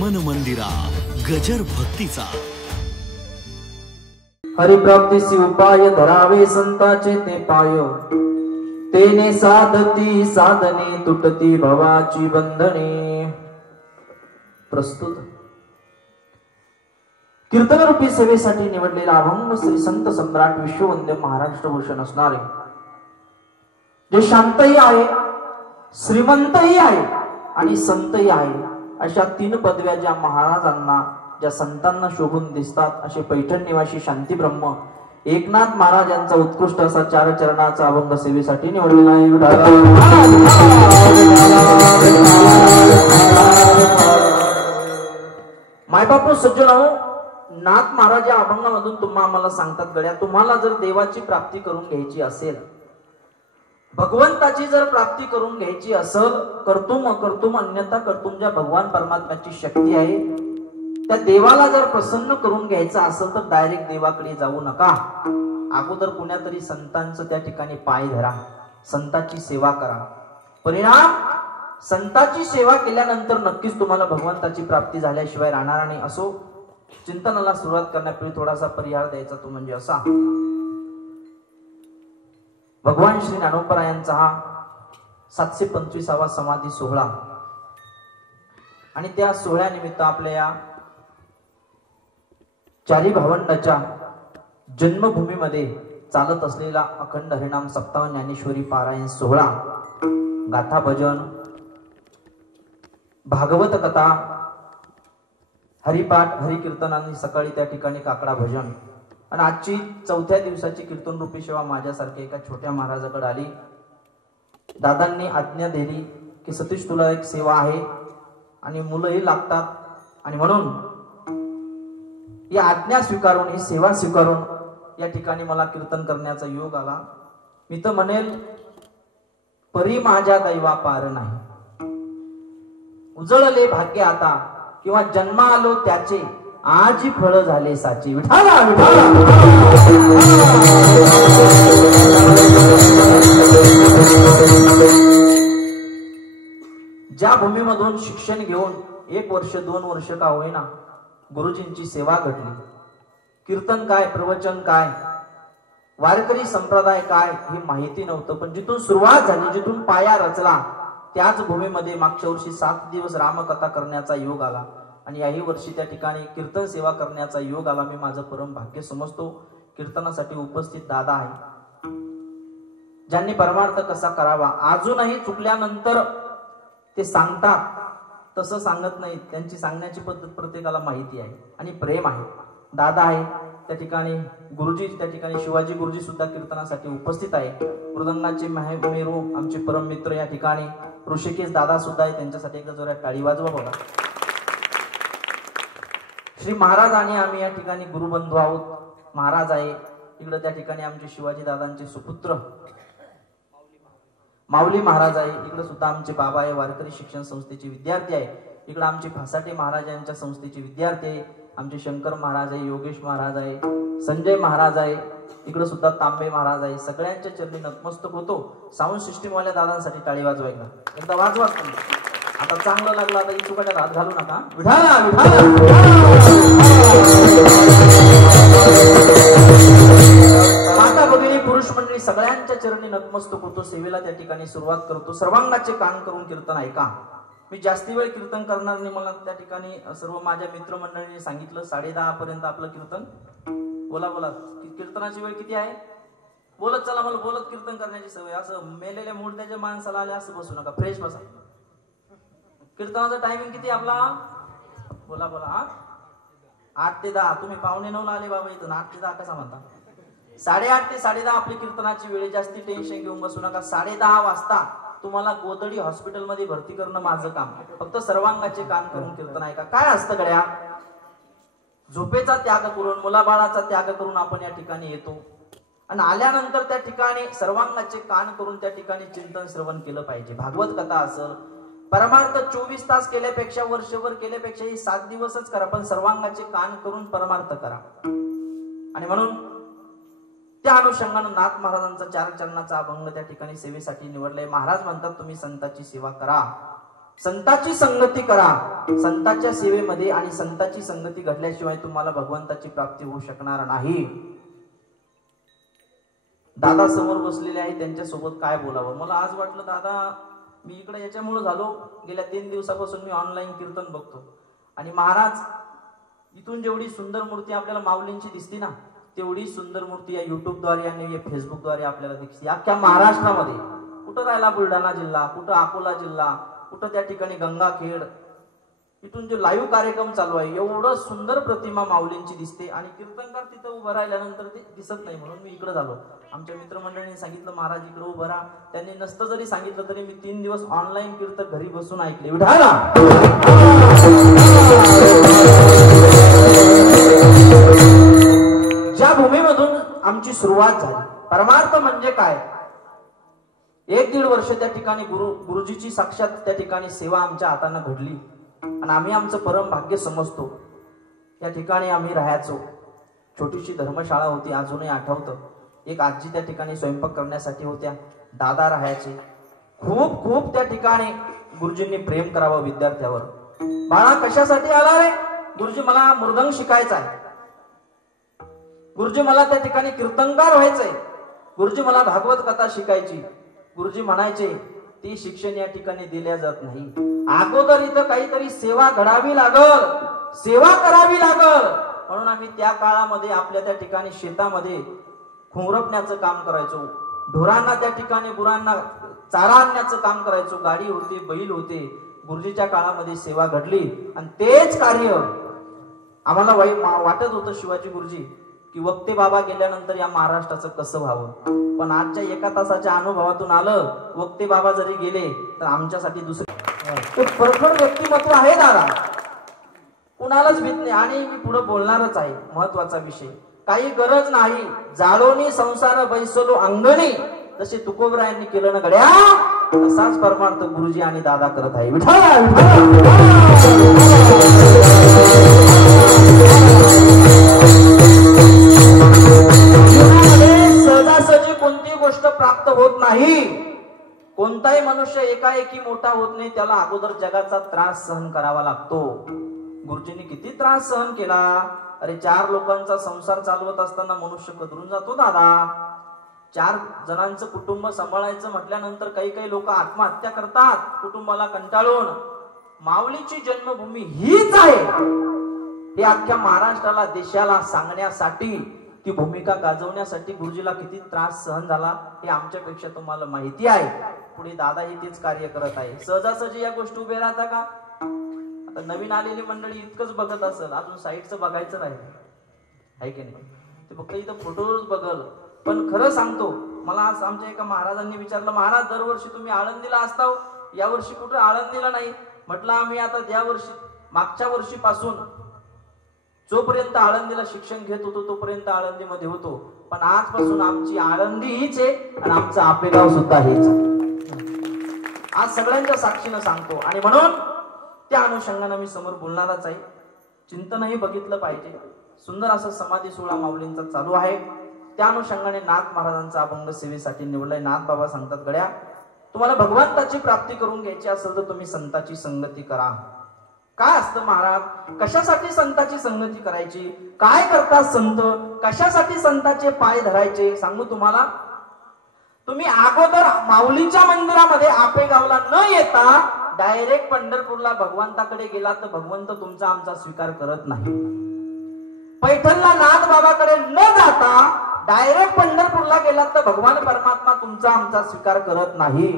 मन मंदिरा गजर भक्तीचा। हरिप्राप्तीसी उपाय धरावे संताचे ते पाय, तेने साधती साधने तुटती भवाची बंधने। प्रस्तुत कीर्तनरूपी सेवेसाठी निवडलेला अभंग श्री संत सम्राट विश्ववंद्य महाराष्ट्र भूषण असणारे, जे शांतही आहे, श्रीमंतही आहे आणि संतही आहे, अशा तीन पदव्या ज्या महाराजांना, ज्या संतांना शोभून दिसतात, असे पैठण निवासी शांती ब्रह्म एकनाथ महाराज यांचा उत्कृष्ट असा चार चरणाचा अभंग सेवेसाठी निवडलेला आहे। मायबापू सज्जनो, नाथ महाराज या अभंगामधून आम्हाला सांगतात, गड्या तुम्हाला जर देवाची प्राप्ती करून घ्यायची असेल, भगवंताची जर प्राप्ती करून घ्यायची असेल, कर्तुम अन्यथा कर्तुम, ज्या भगवान परमात्म्याची शक्ती आहे त्या देवाला जर प्रसन्न करून घ्यायचं असेल तर डायरेक्ट देवाकडे जाऊ नका, अगोदर कुण्यातरी संतांचं त्या ठिकाणी पाय धरा, संतांची सेवा करा। परिणाम संतांची सेवा केल्यानंतर नक्कीच तुम्हाला भगवंताची प्राप्ती झाल्याशिवाय राहणार नाही। असो चिंतनाला सुरुवात करण्यापूर्वी थोडासा परिहार द्यायचा, तो म्हणजे असा, भगवान श्री ज्ञानोबरायांचा हा 725वा समाधी सोहळा आणि त्या सोहळ्यानिमित्त आपल्या या चारी भावंडाच्या जन्मभूमीमध्ये चालत असलेला अखंड हरिनाम सप्ताह ज्ञानेश्वरी पारायण सोहळा, गाथा भजन, भागवत कथा, हरिपाठ, हरिकीर्तन आणि सकाळी त्या ठिकाणी काकडा भजन, आणि आजची चौथ्या दिवसाची कीर्तन रूपी सेवा माझ्यासारख्या एका छोट्या महाराजाकडे आली। दादांनी आज्ञा दिली की सतीश तुला एक सेवा आहे आणि मुलंही लागतात, आणि म्हणून या आज्ञा स्वीकारून, ही सेवा स्वीकारून या ठिकाणी मला कीर्तन करण्याचा योग आला। मी तर म्हणेल परी माझ्या दैवा पार नाही, उजळले भाग्य आता किंवा जन्मा आलो त्याचे, आजी फळ झाले साची। विठाला विठाला ज्या भूमीमधून शिक्षण घेऊन 1 वर्ष 2 वर्ष का होईना गुरुजींची सेवा घडली, कीर्तन काय, प्रवचन काय, वारकरी संप्रदाय काय हे माहिती नव्हतं, पण जिथून सुरुवात झाली, जिथून पाया रचला, त्याच भूमीमध्ये मागच्या वर्षी 7 दिवस रामकथा करण्याचा योग आला आणि याही वर्षी त्या ठिकाणी कीर्तन सेवा करण्याचा योग आला। मी माझं परम भाग्य समजतो। कीर्तनासाठी उपस्थित दादा आहे, ज्यांनी परमार्थ कसा करावा अजूनही चुकल्यानंतर ते सांगतात, तसं सांगत नाही, त्यांची सांगण्याची पद्धत प्रत्येकाला माहिती आहे आणि प्रेम आहे। दादा आहे त्या ठिकाणी, गुरुजी त्या ठिकाणी, शिवाजी गुरुजी सुद्धा कीर्तनासाठी उपस्थित आहे। मृदंगाचे मेरू आमचे परम मित्र या ठिकाणी ऋषिकेश दादा सुद्धा आहे, त्यांच्यासाठी एकदा जोरात टाळी वाजवा बघा। श्री महाराज आणि आम्ही या ठिकाणी गुरुबंधू आहोत। महाराज आहे इकडे, त्या ठिकाणी आमचे शिवाजी दादांचे सुपुत्र माऊली महाराज आहे, इकडे सुद्धा आमचे बाबा आहे, वारकरी शिक्षण संस्थेचे विद्यार्थी आहे, इकडे आमचे फासाटे महाराज यांच्या संस्थेचे विद्यार्थी आहे, आमचे शंकर महाराज आहे, योगेश महाराज आहे, संजय महाराज आहे, इकडे सुद्धा तांबे महाराज आहे। सगळ्यांच्या चरणी नतमस्तक होतो। साऊंड सिस्टीम वाल्या दादांसाठी टाळी वाजवा, एकदा वाजवा। आता चांगलं लागलं, आता इचुकाट्यात हात घालू नका। विठाला माता भगिनी पुरुष मंडळी सगळ्यांच्या चरणी नतमस्तक होतो। सेवेला त्या ठिकाणी सुरुवात करतो। सर्वांगाचे कान करून कीर्तन ऐका। मी जास्ती वेळ कीर्तन करणार नाही, मला त्या ठिकाणी सर्व माझ्या मित्रमंडळींनी सांगितलं 10:30 पर्यंत आपलं कीर्तन। बोला बोला, कीर्तनाची वेळ किती आहे? बोलत चला, मला बोलत कीर्तन करण्याची सवय। असं मेलेल्या मुर्द्याच्या माणसाला आले असं बसू नका, फ्रेश बसा। कीर्तनाचा टायमिंग किती आपला? बोला बोला, 8 ते 10। तुम्ही 9:45 आले बाबा इथून, 8 ते 10 कसा म्हणता? 8:30 ते 10:30 आपली कीर्तनाची वेळ। जास्ती टेन्शन घेऊन बसू नका। 10:30 वाजता तुम्हाला गोदडी हॉस्पिटलमध्ये भरती करणं माझं काम। फक्त सर्वांगाचे कान करून कीर्तन ऐका। काय असतं गड्या, झोपेचा त्याग करून, मुलाबाळाचा त्याग करून आपण या ठिकाणी येतो आणि आल्यानंतर त्या ठिकाणी सर्वांगाचे कान करून त्या ठिकाणी चिंतन श्रवण केलं पाहिजे। भागवत कथा असेल, परमार्थ 24 तास केल्यापेक्षा, वर्षभर केल्यापेक्षा 7 दिवसच करा, पण सर्वांगाचे कान करून परमार्थ करा। आणि म्हणून त्या अनुषंगाने नाथ महाराजांचा 4 चरणाचा अभंग त्या ठिकाणी सेवेसाठी निवडलाय। महाराज म्हणतात तुम्ही संतांची सेवा करा, संताची संगती करा, संतांच्या सेवेमध्ये, आणि संताची संगती घडल्याशिवाय तुम्हाला भगवंताची प्राप्ती होऊ शकणार नाही. दादा समोर बसलेले आहे, त्यांच्या सोबत काय बोलावं. मला आज वाटलं दादा, मी इकडे याच्यामुळे झालो, गेल्या 3 दिवसापासून मी ऑनलाईन कीर्तन बघतो आणि महाराज इथून जेवढी सुंदर मूर्ती आपल्याला माऊलींची दिसते ना, तेवढी सुंदर मूर्ती या युट्यूबद्वारे आणि या फेसबुकद्वारे आपल्याला दिसते. अख्ख्या महाराष्ट्रामध्ये कुठं राहिला बुलढाणा जिल्हा, कुठं अकोला जिल्हा, कुठं त्या ठिकाणी गंगाखेड, इथून जो लाईव्ह कार्यक्रम चालू आहे, एवढं सुंदर प्रतिमा माऊलींची दिसते आणि कीर्तनकार तिथं उभं राहिल्यानंतर ते दिसत नाही. म्हणून मी इकडे झालो. आमच्या मित्रमंडळींनी सांगितलं महाराज इकडे उभं राहा. त्यांनी नसतं जरी सांगितलं तरी मी 3 दिवस ऑनलाईन कीर्तन घरी बसून ऐकले. विठाला ज्या भूमीमधून आमची सुरुवात झाली, परमार्थ म्हणजे काय, 1-1.5 वर्ष त्या ठिकाणी गुरुजीची साक्षात त्या ठिकाणी सेवा आमच्या हाताने घडली आणि आम्ही आमचं परम भाग्य समजतो. या ठिकाणी आम्ही राहायचो. छोटीशी धर्मशाळा होती, अजूनही आठवतं. एक आजी त्या ठिकाणी स्वयंपाक करण्यासाठी होत्या, दादा राहायचे. खूप खूप त्या ठिकाणी गुरुजींनी प्रेम करावं विद्यार्थ्यावर. बाळा कशासाठी आला रे? गुरुजी मला मृदंग शिकायचा आहे. गुरुजी मला त्या ठिकाणी कीर्तनकार व्हायचंय. गुरुजी मला भागवत कथा शिकायची. गुरुजी म्हणायचे ती शिक्षण या ठिकाणी दिल्या जात नाही. अगोदर इथं काहीतरी सेवा घडावी लागल, सेवा करावी लागल. म्हणून आम्ही त्या काळामध्ये आपल्या त्या ठिकाणी शेतामध्ये खुरपण्याचं काम करायचो. ढोरांना त्या ठिकाणी गुरांना चारा आणण्याचं काम करायचो. गाडी होती, बैल होते. गुरुजीच्या काळामध्ये सेवा घडली आणि तेच कार्य आम्हाला वाटत होतं शिवाजी गुरुजी की वक्ते बाबा गेल्यानंतर या महाराष्ट्राचं कसं व्हावं. पण आजच्या 1 तासाच्या अनुभवातून आलं, वक्ते बाबा जरी गेले तर आमच्यासाठी दुसरे परफेक्ट व्यक्तिमत्व आहे दादा, कुणालाच भीत नाही. आणि मी पुढे बोलणारच आहे. महत्वाचा विषय, काही गरज नाही जाळोनी संसार बैसलो अंगणी, जसे तुकोबरायांनी केलं ना गड्या, तसाच परमार्थ गुरुजी आणि दादा करत आहे. सहजासहजी कोणती गोष्ट प्राप्त होत नाही. कोणताही मनुष्य एकाएकी मोठा होत नाही, त्याला अगोदर जगाचा त्रास सहन करावा लागतो. गुरुजींनी किती त्रास सहन केला. अरे 4 लोकांचा संसार चालवत असताना मनुष्य कदरून जातो दादा. 4 जणांचं कुटुंब सांभाळायचं म्हटल्यानंतर काही काही लोक आत्महत्या करतात कुटुंबाला कंटाळून. माऊलीची जन्मभूमी हीच आहे हे अख्ख्या महाराष्ट्राला, देशाला सांगण्यासाठी, ती भूमिका गाजवण्यासाठी गुरुजीला किती त्रास सहन झाला हे आमच्यापेक्षा तुम्हाला माहिती आहे. पुढे दादाही तेच कार्य करत आहे. सहजासहजी या गोष्टी उभे राहता का? आता नवीन आलेली मंडळी इतकंच बघत असेल, अजून साईडचं बघायचं राहील आहे की नाही. ते फक्त इथं फोटोच बघल. पण खरं सांगतो, मला आज आमच्या एका महाराजांनी विचारलं, महाराज दरवर्षी तुम्ही आळंदीला असता, यावर्षी कुठं आळंदीला नाही. म्हटलं आम्ही आता या वर्षी, मागच्या वर्षीपासून जोपर्यंत आळंदीला शिक्षण घेत होतो तोपर्यंत आळंदीमध्ये होतो. पण आजपासून आमची आळंदी हीच आहे आणि आमचं आपेगाव सुद्धा हेच. आज सगळ्यांच्या साक्षीनं सांगतो आणि म्हणून त्या अनुषंगाने मी समोर बोलणारच आहे. चिंतनही बघितलं पाहिजे. सुंदर असं समाधी सोहळा माऊलींचा चालू आहे. त्या अनुषंगाने नाथ महाराजांचा अभंग सेवेसाठी निवडलाय. नाथ बाबा सांगतात, गड्या तुम्हाला भगवंताची प्राप्ती करून घ्यायची असेल तर तुम्ही संताची संगती करा. काय असतं महाराज, कशासाठी संताची संगती करायची, काय करतात संत, कशासाठी संताचे पाय धरायचे सांगू तुम्हाला. तुम्ही अगोदर माऊलीच्या मंदिरामध्ये आपेगावला न येता डायरेक्ट पंढरपूरला भगवंताकडे गेला तर भगवंत तुमचा आमचा स्वीकार करत नाही. पैठणला नाथ बाबाकडे न जाता डायरेक्ट पंढरपूरला गेलात तर भगवान परमात्मा तुमचा आमचा स्वीकार करत नाही.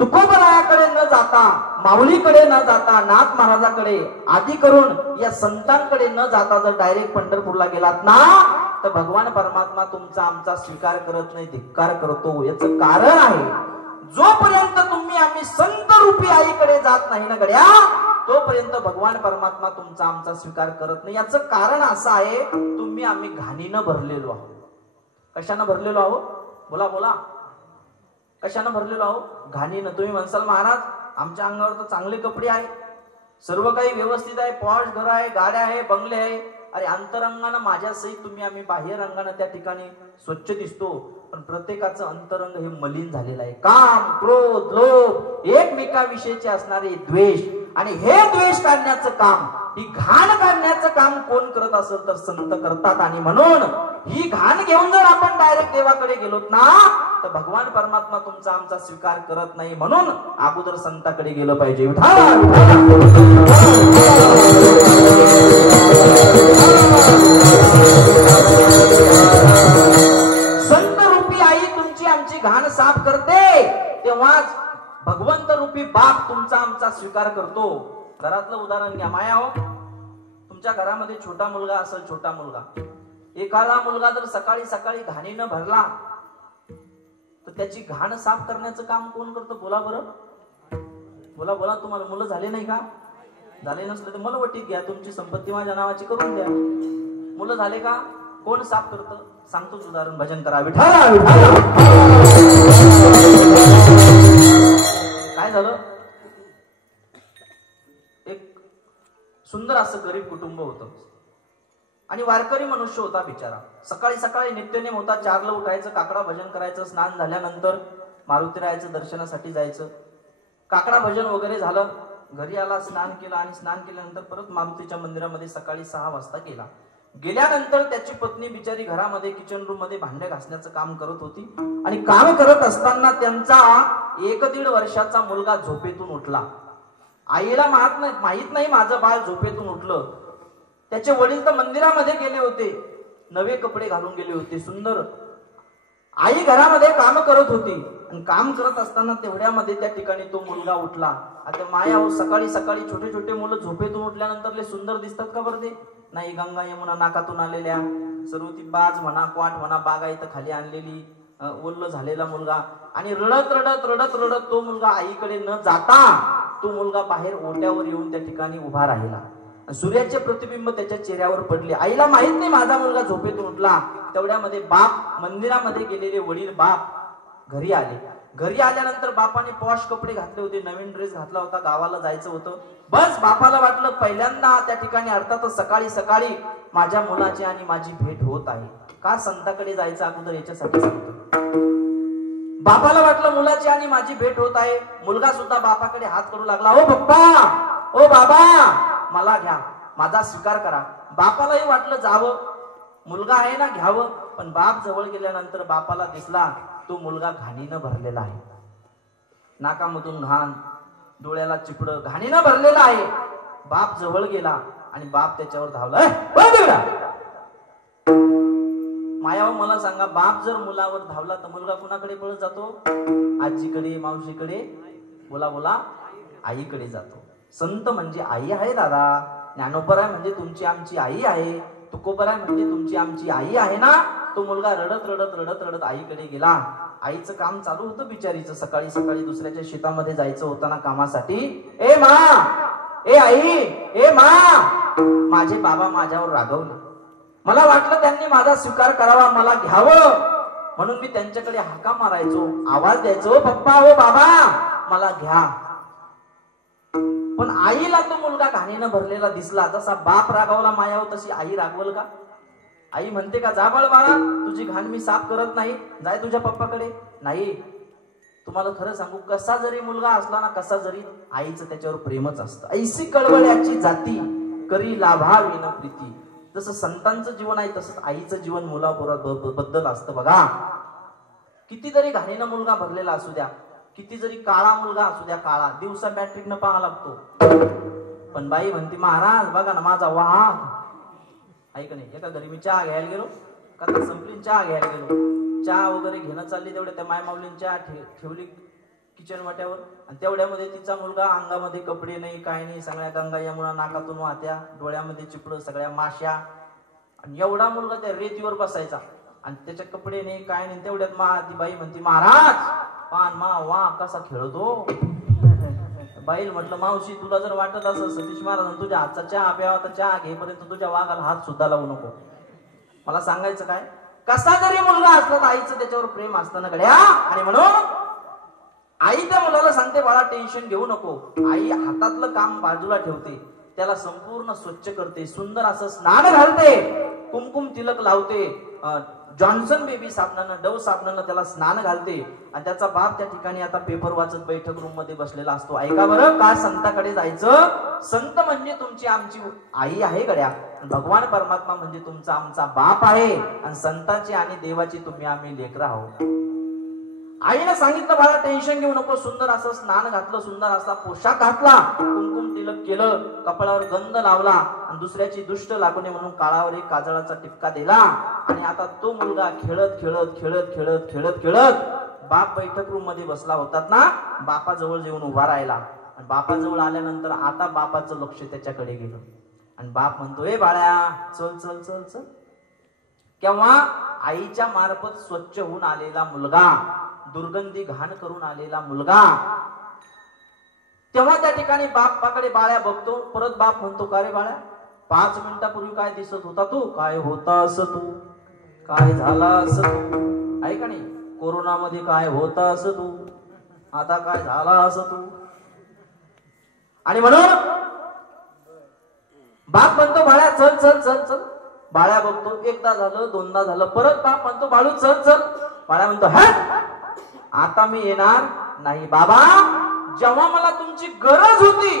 तुकोबरायाकडे न जाता, माऊलीकडे न जाता, नाथ महाराजाकडे, आदी करून या संतांकडे न जाता जर डायरेक्ट पंढरपूरला गेलात ना तर भगवान परमात्मा तुमचा आमचा स्वीकार करत नाही, धिक्कार करतो. याचं कारण आहे, जोपर्यंत तुम्ही आम्ही संत रूपी आईकडे जात नाही ना गड्या, तोपर्यंत भगवान परमात्मा तुमचा आमचा स्वीकार करत नाही. याचं कारण असं आहे, तुम्ही आम्ही घाणीनं भरलेलो आहोत. कशानं भरलेलो आहोत? बोला बोला, कशानं भरलेलो आहोत? घाणीनं. तुम्ही म्हणसाल महाराज आमच्या अंगावर तर चांगले कपडे आहे, सर्व काही व्यवस्थित आहे, पॉश घर आहे, गाड्या आहे, बंगले आहे. अरे अंतरंगानं माझ्या सहित तुम्ही आम्ही बाह्य रंगानं त्या ठिकाणी स्वच्छ दिसतो, पण प्रत्येकाचं अंतरंग हे मलिन झालेलं आहे. काम, क्रोध, लोभ, एकमेकाविषयीचे असणारे द्वेष, आणि हे द्वेष काढण्याचं काम, ही घाण काढण्याचं काम कोण करत असेल तर संत करतात. आणि म्हणून ही घाण घेऊन जर आपण डायरेक्ट देवाकडे गेलोत ना, तर भगवान परमात्मा तुमचा आमचा स्वीकार करत नाही. म्हणून अगोदर संताकडे गेलं पाहिजे. संत रूपी आई तुमची आमची घाण साफ करते, तेव्हाच भगवंत रूपी बाप तुमचा आमचा स्वीकार करतो. घरातलं उदाहरण घ्या. माया हो, तुमच्या घरामध्ये छोटा मुलगा असेल, छोटा मुलगा, एखादा मुलगा जर सकाळी सकाळी घाणीनं भरला तर त्याची घाण साफ करण्याचं काम कोण करतं? बोला बरं, बोला बोला. तुम्हाला मुलं झाले नाही का? झाले नसले तर मला वटीत घ्या, तुमची संपत्ती माझ्या नावाची करून द्या. मुलं झाले का? कोण साफ करतं? सांगतोच उदाहरण. भजन करा. काय झालं? एक सुंदर असं गरीब कुटुंब होतं आणि वारकरी मनुष्य होता बिचारा. सकाळी सकाळी नित्यनेम होता, 4ला उठायचं, काकडा भजन करायचं, स्नान झाल्यानंतर मारुतीरायाचं दर्शनासाठी जायचं. काकडा भजन वगैरे झालं, घरी आला, स्नान केलं, आणि स्नान केल्यानंतर परत मारुतीच्या मंदिरामध्ये सकाळी 6 वाजता गेला. गेल्यानंतर त्याची पत्नी बिचारी घरामध्ये किचन रूम मध्ये भांडे घासण्याचं काम करत होती, आणि काम करत असताना त्यांचा 1-1.5 वर्षाचा मुलगा झोपेतून उठला. आईला माहित नाही माझं बाळ झोपेतून उठलं. त्याचे वडील तर मंदिरामध्ये गेले होते, नवे कपडे घालून गेले होते, सुंदर. आई घरामध्ये काम करत होती, आणि काम करत असताना तेवढ्यामध्ये त्या ठिकाणी तो मुलगा उठला. आता माया हो, सकाळी सकाळी छोटे छोटे मुलं झोपेतून उठल्यानंतर लय सुंदर दिसतात का बरं ते? नाही, गंगा यमुना नाकातून आलेल्या सर्व ती बाज म्हणा, क्वाट म्हणा, बागा इथं खाली आणलेली, ओल्ल झालेला मुलगा, आणि रडत रडत रडत रडत तो मुलगा आईकडे न जाता तो मुलगा बाहेर ओट्यावर येऊन त्या ठिकाणी उभा राहिला. सूर्याचे प्रतिबिंब त्याच्या चेहऱ्यावर पडले. आईला माहित नाही माझा मुलगा झोपेतून उठला. तेवढ्यामध्ये बाप, मंदिरामध्ये गेलेले वडील बाप घरी आले. घरी आल्यानंतर बापाने पॉश कपडे घातले होते, नवीन ड्रेस घातला होता, गावाला जायचं होतं. बस बापाला वाटलं पहिल्यांदा त्या ठिकाणी, अर्थातच सकाळी सकाळी माझ्या मुलाची आणि माझी भेट होत आहे. का संताकडे जायचं अगोदर याच्यासाठी सांगतो. बापाला वाटलं मुलाची आणि माझी भेट होत आहे. मुलगा सुद्धा बापाकडे हात करू लागला. ओ पप्पा, ओ बाबा, मला घ्या, माझा स्वीकार करा. बापालाही वाटलं जावं, मुलगा आहे ना, घ्यावं. पण बाप जवळ गेल्यानंतर बापाला दिसला तो मुलगा घाणीनं भरलेला आहे. नाकामधून घाण, डोळ्याला चिपड, घाणीनं भरलेला आहे. बाप जवळ गेला आणि बाप त्याच्यावर धावला. मायाव, मला सांगा, बाप जर मुलावर धावला तर मुलगा कुणाकडे पळत जातो? आजीकडे, मावशीकडे, बोला बोला, आईकडे जातो. संत म्हणजे आई आहे दादा. ज्ञानोबराय म्हणजे तुमची आमची आई आहे. तुकोबराय म्हणजे तुमची आमची आई आहे ना. तो मुलगा रडत रडत रडत रडत आईकडे गेला. आईचं काम चालू होतं बिचारीचं. सकाळी सकाळी दुसऱ्याच्या शेतामध्ये जायचं होतं ना कामासाठी. ए मा, ए आई, ए मा, माझे बाबा माझ्यावर रागवले. मला वाटलं त्यांनी माझा स्वीकार करावा, मला घ्यावं, म्हणून मी त्यांच्याकडे हाका मारायचो, आवाज द्यायचो, पप्पा, ओ बाबा, मला घ्या. पण आईला तो मुलगा घाणीनं भरलेला दिसला. जसा बाप रागावला मायाव, तशी आई रागवल का? आई म्हणते का, जा बाळा, तुझी घाण मी साफ करत नाही, जाय तुझ्या पप्पाकडे? नाही. तुम्हाला खरं सांगू, कसा जरी मुलगा असला ना, कसा जरी, आईचं त्याच्यावर प्रेमच असतं. ऐसी कळवळ्याची जाती करी लाभा विन प्रीती. जसं संतांचं जीवन आहे तसंच आईचं जीवन मुलाबद्दल असतं. बघा, किती जरी घाणीनं मुलगा भरलेला असू द्या, किती जरी काळा मुलगा असू द्या, काळा, दिवसा बॅटरीनं पाहा लागतो, पण बाई म्हणते, महाराज बघा ना माझा वाघ आहे का नाही. एका घरी मी चहा घ्यायला गेलो, कथा संपली, चहा घ्यायला गेलो, चहा वगैरे घेणं चालली, तेवढ्या त्या मायमाऊलीने चहा ठेवली किचन वाट्यावर, आणि तेवढ्यामध्ये तिचा मुलगा, अंगामध्ये कपडे नाही, काय नाही, सगळ्या गंगा यमुना नाकातून वाहत्या, डोळ्यामध्ये चिपड, सगळ्या माश्या, आणि एवढा मुलगा त्या रेतीवर बसायचा, आणि त्याचे कपडे नाही, काय नाही. तेवढ्यात ती बाई म्हणते, महाराज पान मा वा कसा खेळतो. बाईल म्हटलं, मावशी, तुला जर वाटत असं सतीश महाराज तुझ्या हातचा चहा प्यावा तर चहा घेपर्यंत तुझ्या वाघाला हात सुद्धा लावू नको. मला सांगायचं काय, कसा जरी मुलगा असला तर आईचं त्याच्यावर प्रेम असतं ना गड्या. आणि म्हणून आई त्या मुलाला सांगते, बाळा टेन्शन घेऊ नको. आई हातातलं काम बाजूला ठेवते, त्याला संपूर्ण स्वच्छ करते, सुंदर असं स्नान घालते, कुमकुम तिलक लावते, जॉन्सन बेबी साबणानं, डव साबणानं त्याला स्नान घालते. आणि त्याचा बाप त्या ठिकाणी आता पेपर वाचत बैठक रूम मध्ये बसलेला असतो. ऐका बरं, का संताकडे जायचं? संत म्हणजे तुमची आमची आई आहे गड्या, भगवान परमात्मा म्हणजे तुमचा आमचा बाप आहे, आणि संतांची आणि देवाची तुम्ही आम्ही लेकरं आहोत. आईनं सांगितलं, बाळा टेन्शन घेऊ नको, सुंदर असं स्नान घातलं, सुंदर असा पोशाख घातला, कुमकुम तिलक केलं, कपाळावर गंध लावला, आणि दुसऱ्याची दुष्ट लागू नये म्हणून काळावर एक काजळाचा टिपका दिला. आणि आता तो मुलगा खेळत खेळत खेळत खेळत खेळत खेळत बाप बैठक रूम मध्ये बसला होतात ना, बापाजवळ येऊन उभा राहिला. आणि बापाजवळ आल्यानंतर आता बापाचं लक्ष त्याच्याकडे गेलं. आणि बाप म्हणतो, ए बाळ्या, चल चल चल चल. केव्हा? आईच्या मार्फत स्वच्छ होऊन आलेला मुलगा, दुर्गंधी घाण करून आलेला मुलगा. तेव्हा त्या ठिकाणी बापाकडे बाळ्या बघतो. परत बाप म्हणतो, का रे बाळ्या, 5 मिनिटापूर्वी काय दिसत होता तू? काय होता असं तू? काय झाला असं तू? आहे का नाही? कोरोनामध्ये काय होता असं तू? आता काय झाला असं तू? आणि म्हणून बाप म्हणतो, बाळ्या चल चल चल चल. बाळ्या बघतो, एकदा झालं, दोनदा झालं, परत बाप म्हणतो, बाळू चल चल. बाळ्या म्हणतो, हा आता मी येणार नाही बाबा. जेव्हा मला तुमची गरज होती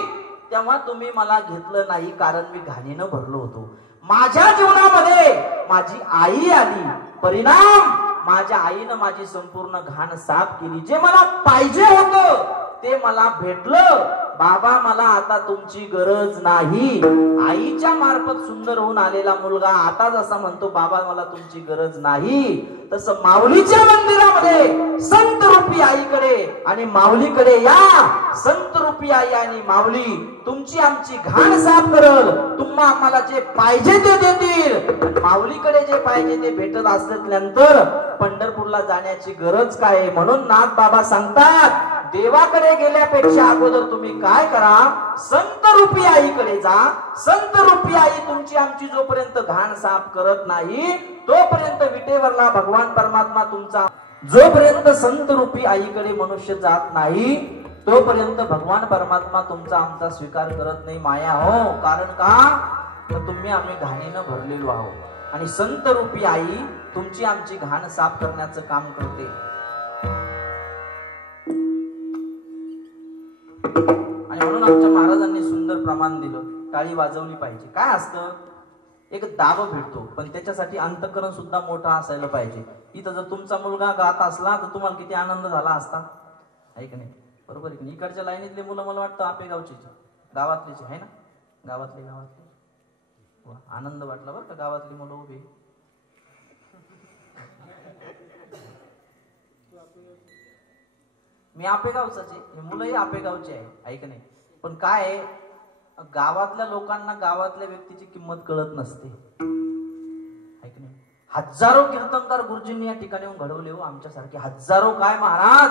तेव्हा तुम्ही मला घेतलं नाही, कारण मी घाणीनं भरलो होतो. माझ्या जीवनामध्ये माझी आई आली, परिणाम माझ्या आईनं माझी संपूर्ण घाण साफ केली. जे मला पाहिजे होतं ते मला भेटलं. बाबा मला आता तुमची गरज नाही. आईच्या मार्फत सुंदर होऊन आलेला मुलगा आता जसा म्हणतो, बाबा मला तुमची गरज नाही, तसं माऊलीच्या मंदिरामध्ये संत रूपी आईकडे आणि माऊलीकडे या. संत रूपी आई आणि माऊली तुमची आमची घाण साफ करल. तुम्हा आम्हाला जे पाहिजे ते देतील. माऊलीकडे जे पाहिजे ते भेटत असल्यानंतर पंढरपूरला जाण्याची गरज काय? म्हणून नाथ बाबा सांगतात, देवाकडे गेल्यापेक्षा अगोदर तुम्ही काय करा? संत रूपी आईकडे जा. संत रूपी आई तुमची आमची जोपर्यंत घाण साफ करत नाही तोपर्यंत विटेवरला भगवान परमात्मा तुमचा, जोपर्यंत संत रूपी आईकडे मनुष्य जात नाही तोपर्यंत भगवान परमात्मा तुमचा आमचा स्वीकार करत नाही. माया हो, कारण का? तर तुम्ही आम्ही घाणीनं भरलेलो आहोत, आणि संत रूपी आई तुमची आमची घाण साफ करण्याचं काम करते. आणि म्हणून आमच्या महाराजांनी सुंदर प्रमाण दिलं, टाळी वाजवली पाहिजे. काय असतं? एक दाब भेटतो, पण त्याच्यासाठी अंतःकरण सुद्धा मोठा असायला पाहिजे. इथं जर तुमचा मुलगा गात असला तर तुम्हाला किती आनंद झाला असता, आहे की नाही? बरोबर आहे की नाही? इकडच्या लाईनीतले मुलं मला वाटतं आपेगावचे, गावातलीचे आहे ना, गावातले आनंद वाटला बरं का, गावातली मुलं उभी. मी आपेगावचाच आहे, हे मुलंही आपेगावचे आहे, ऐक नाही. पण काय आहे, गावातल्या लोकांना गावातल्या व्यक्तीची किंमत कळत नसते, ऐक नाही. हजारो कीर्तनकार गुरुजींनी या ठिकाणी घडवले हो आमच्यासारखे, हजारो. काय महाराज,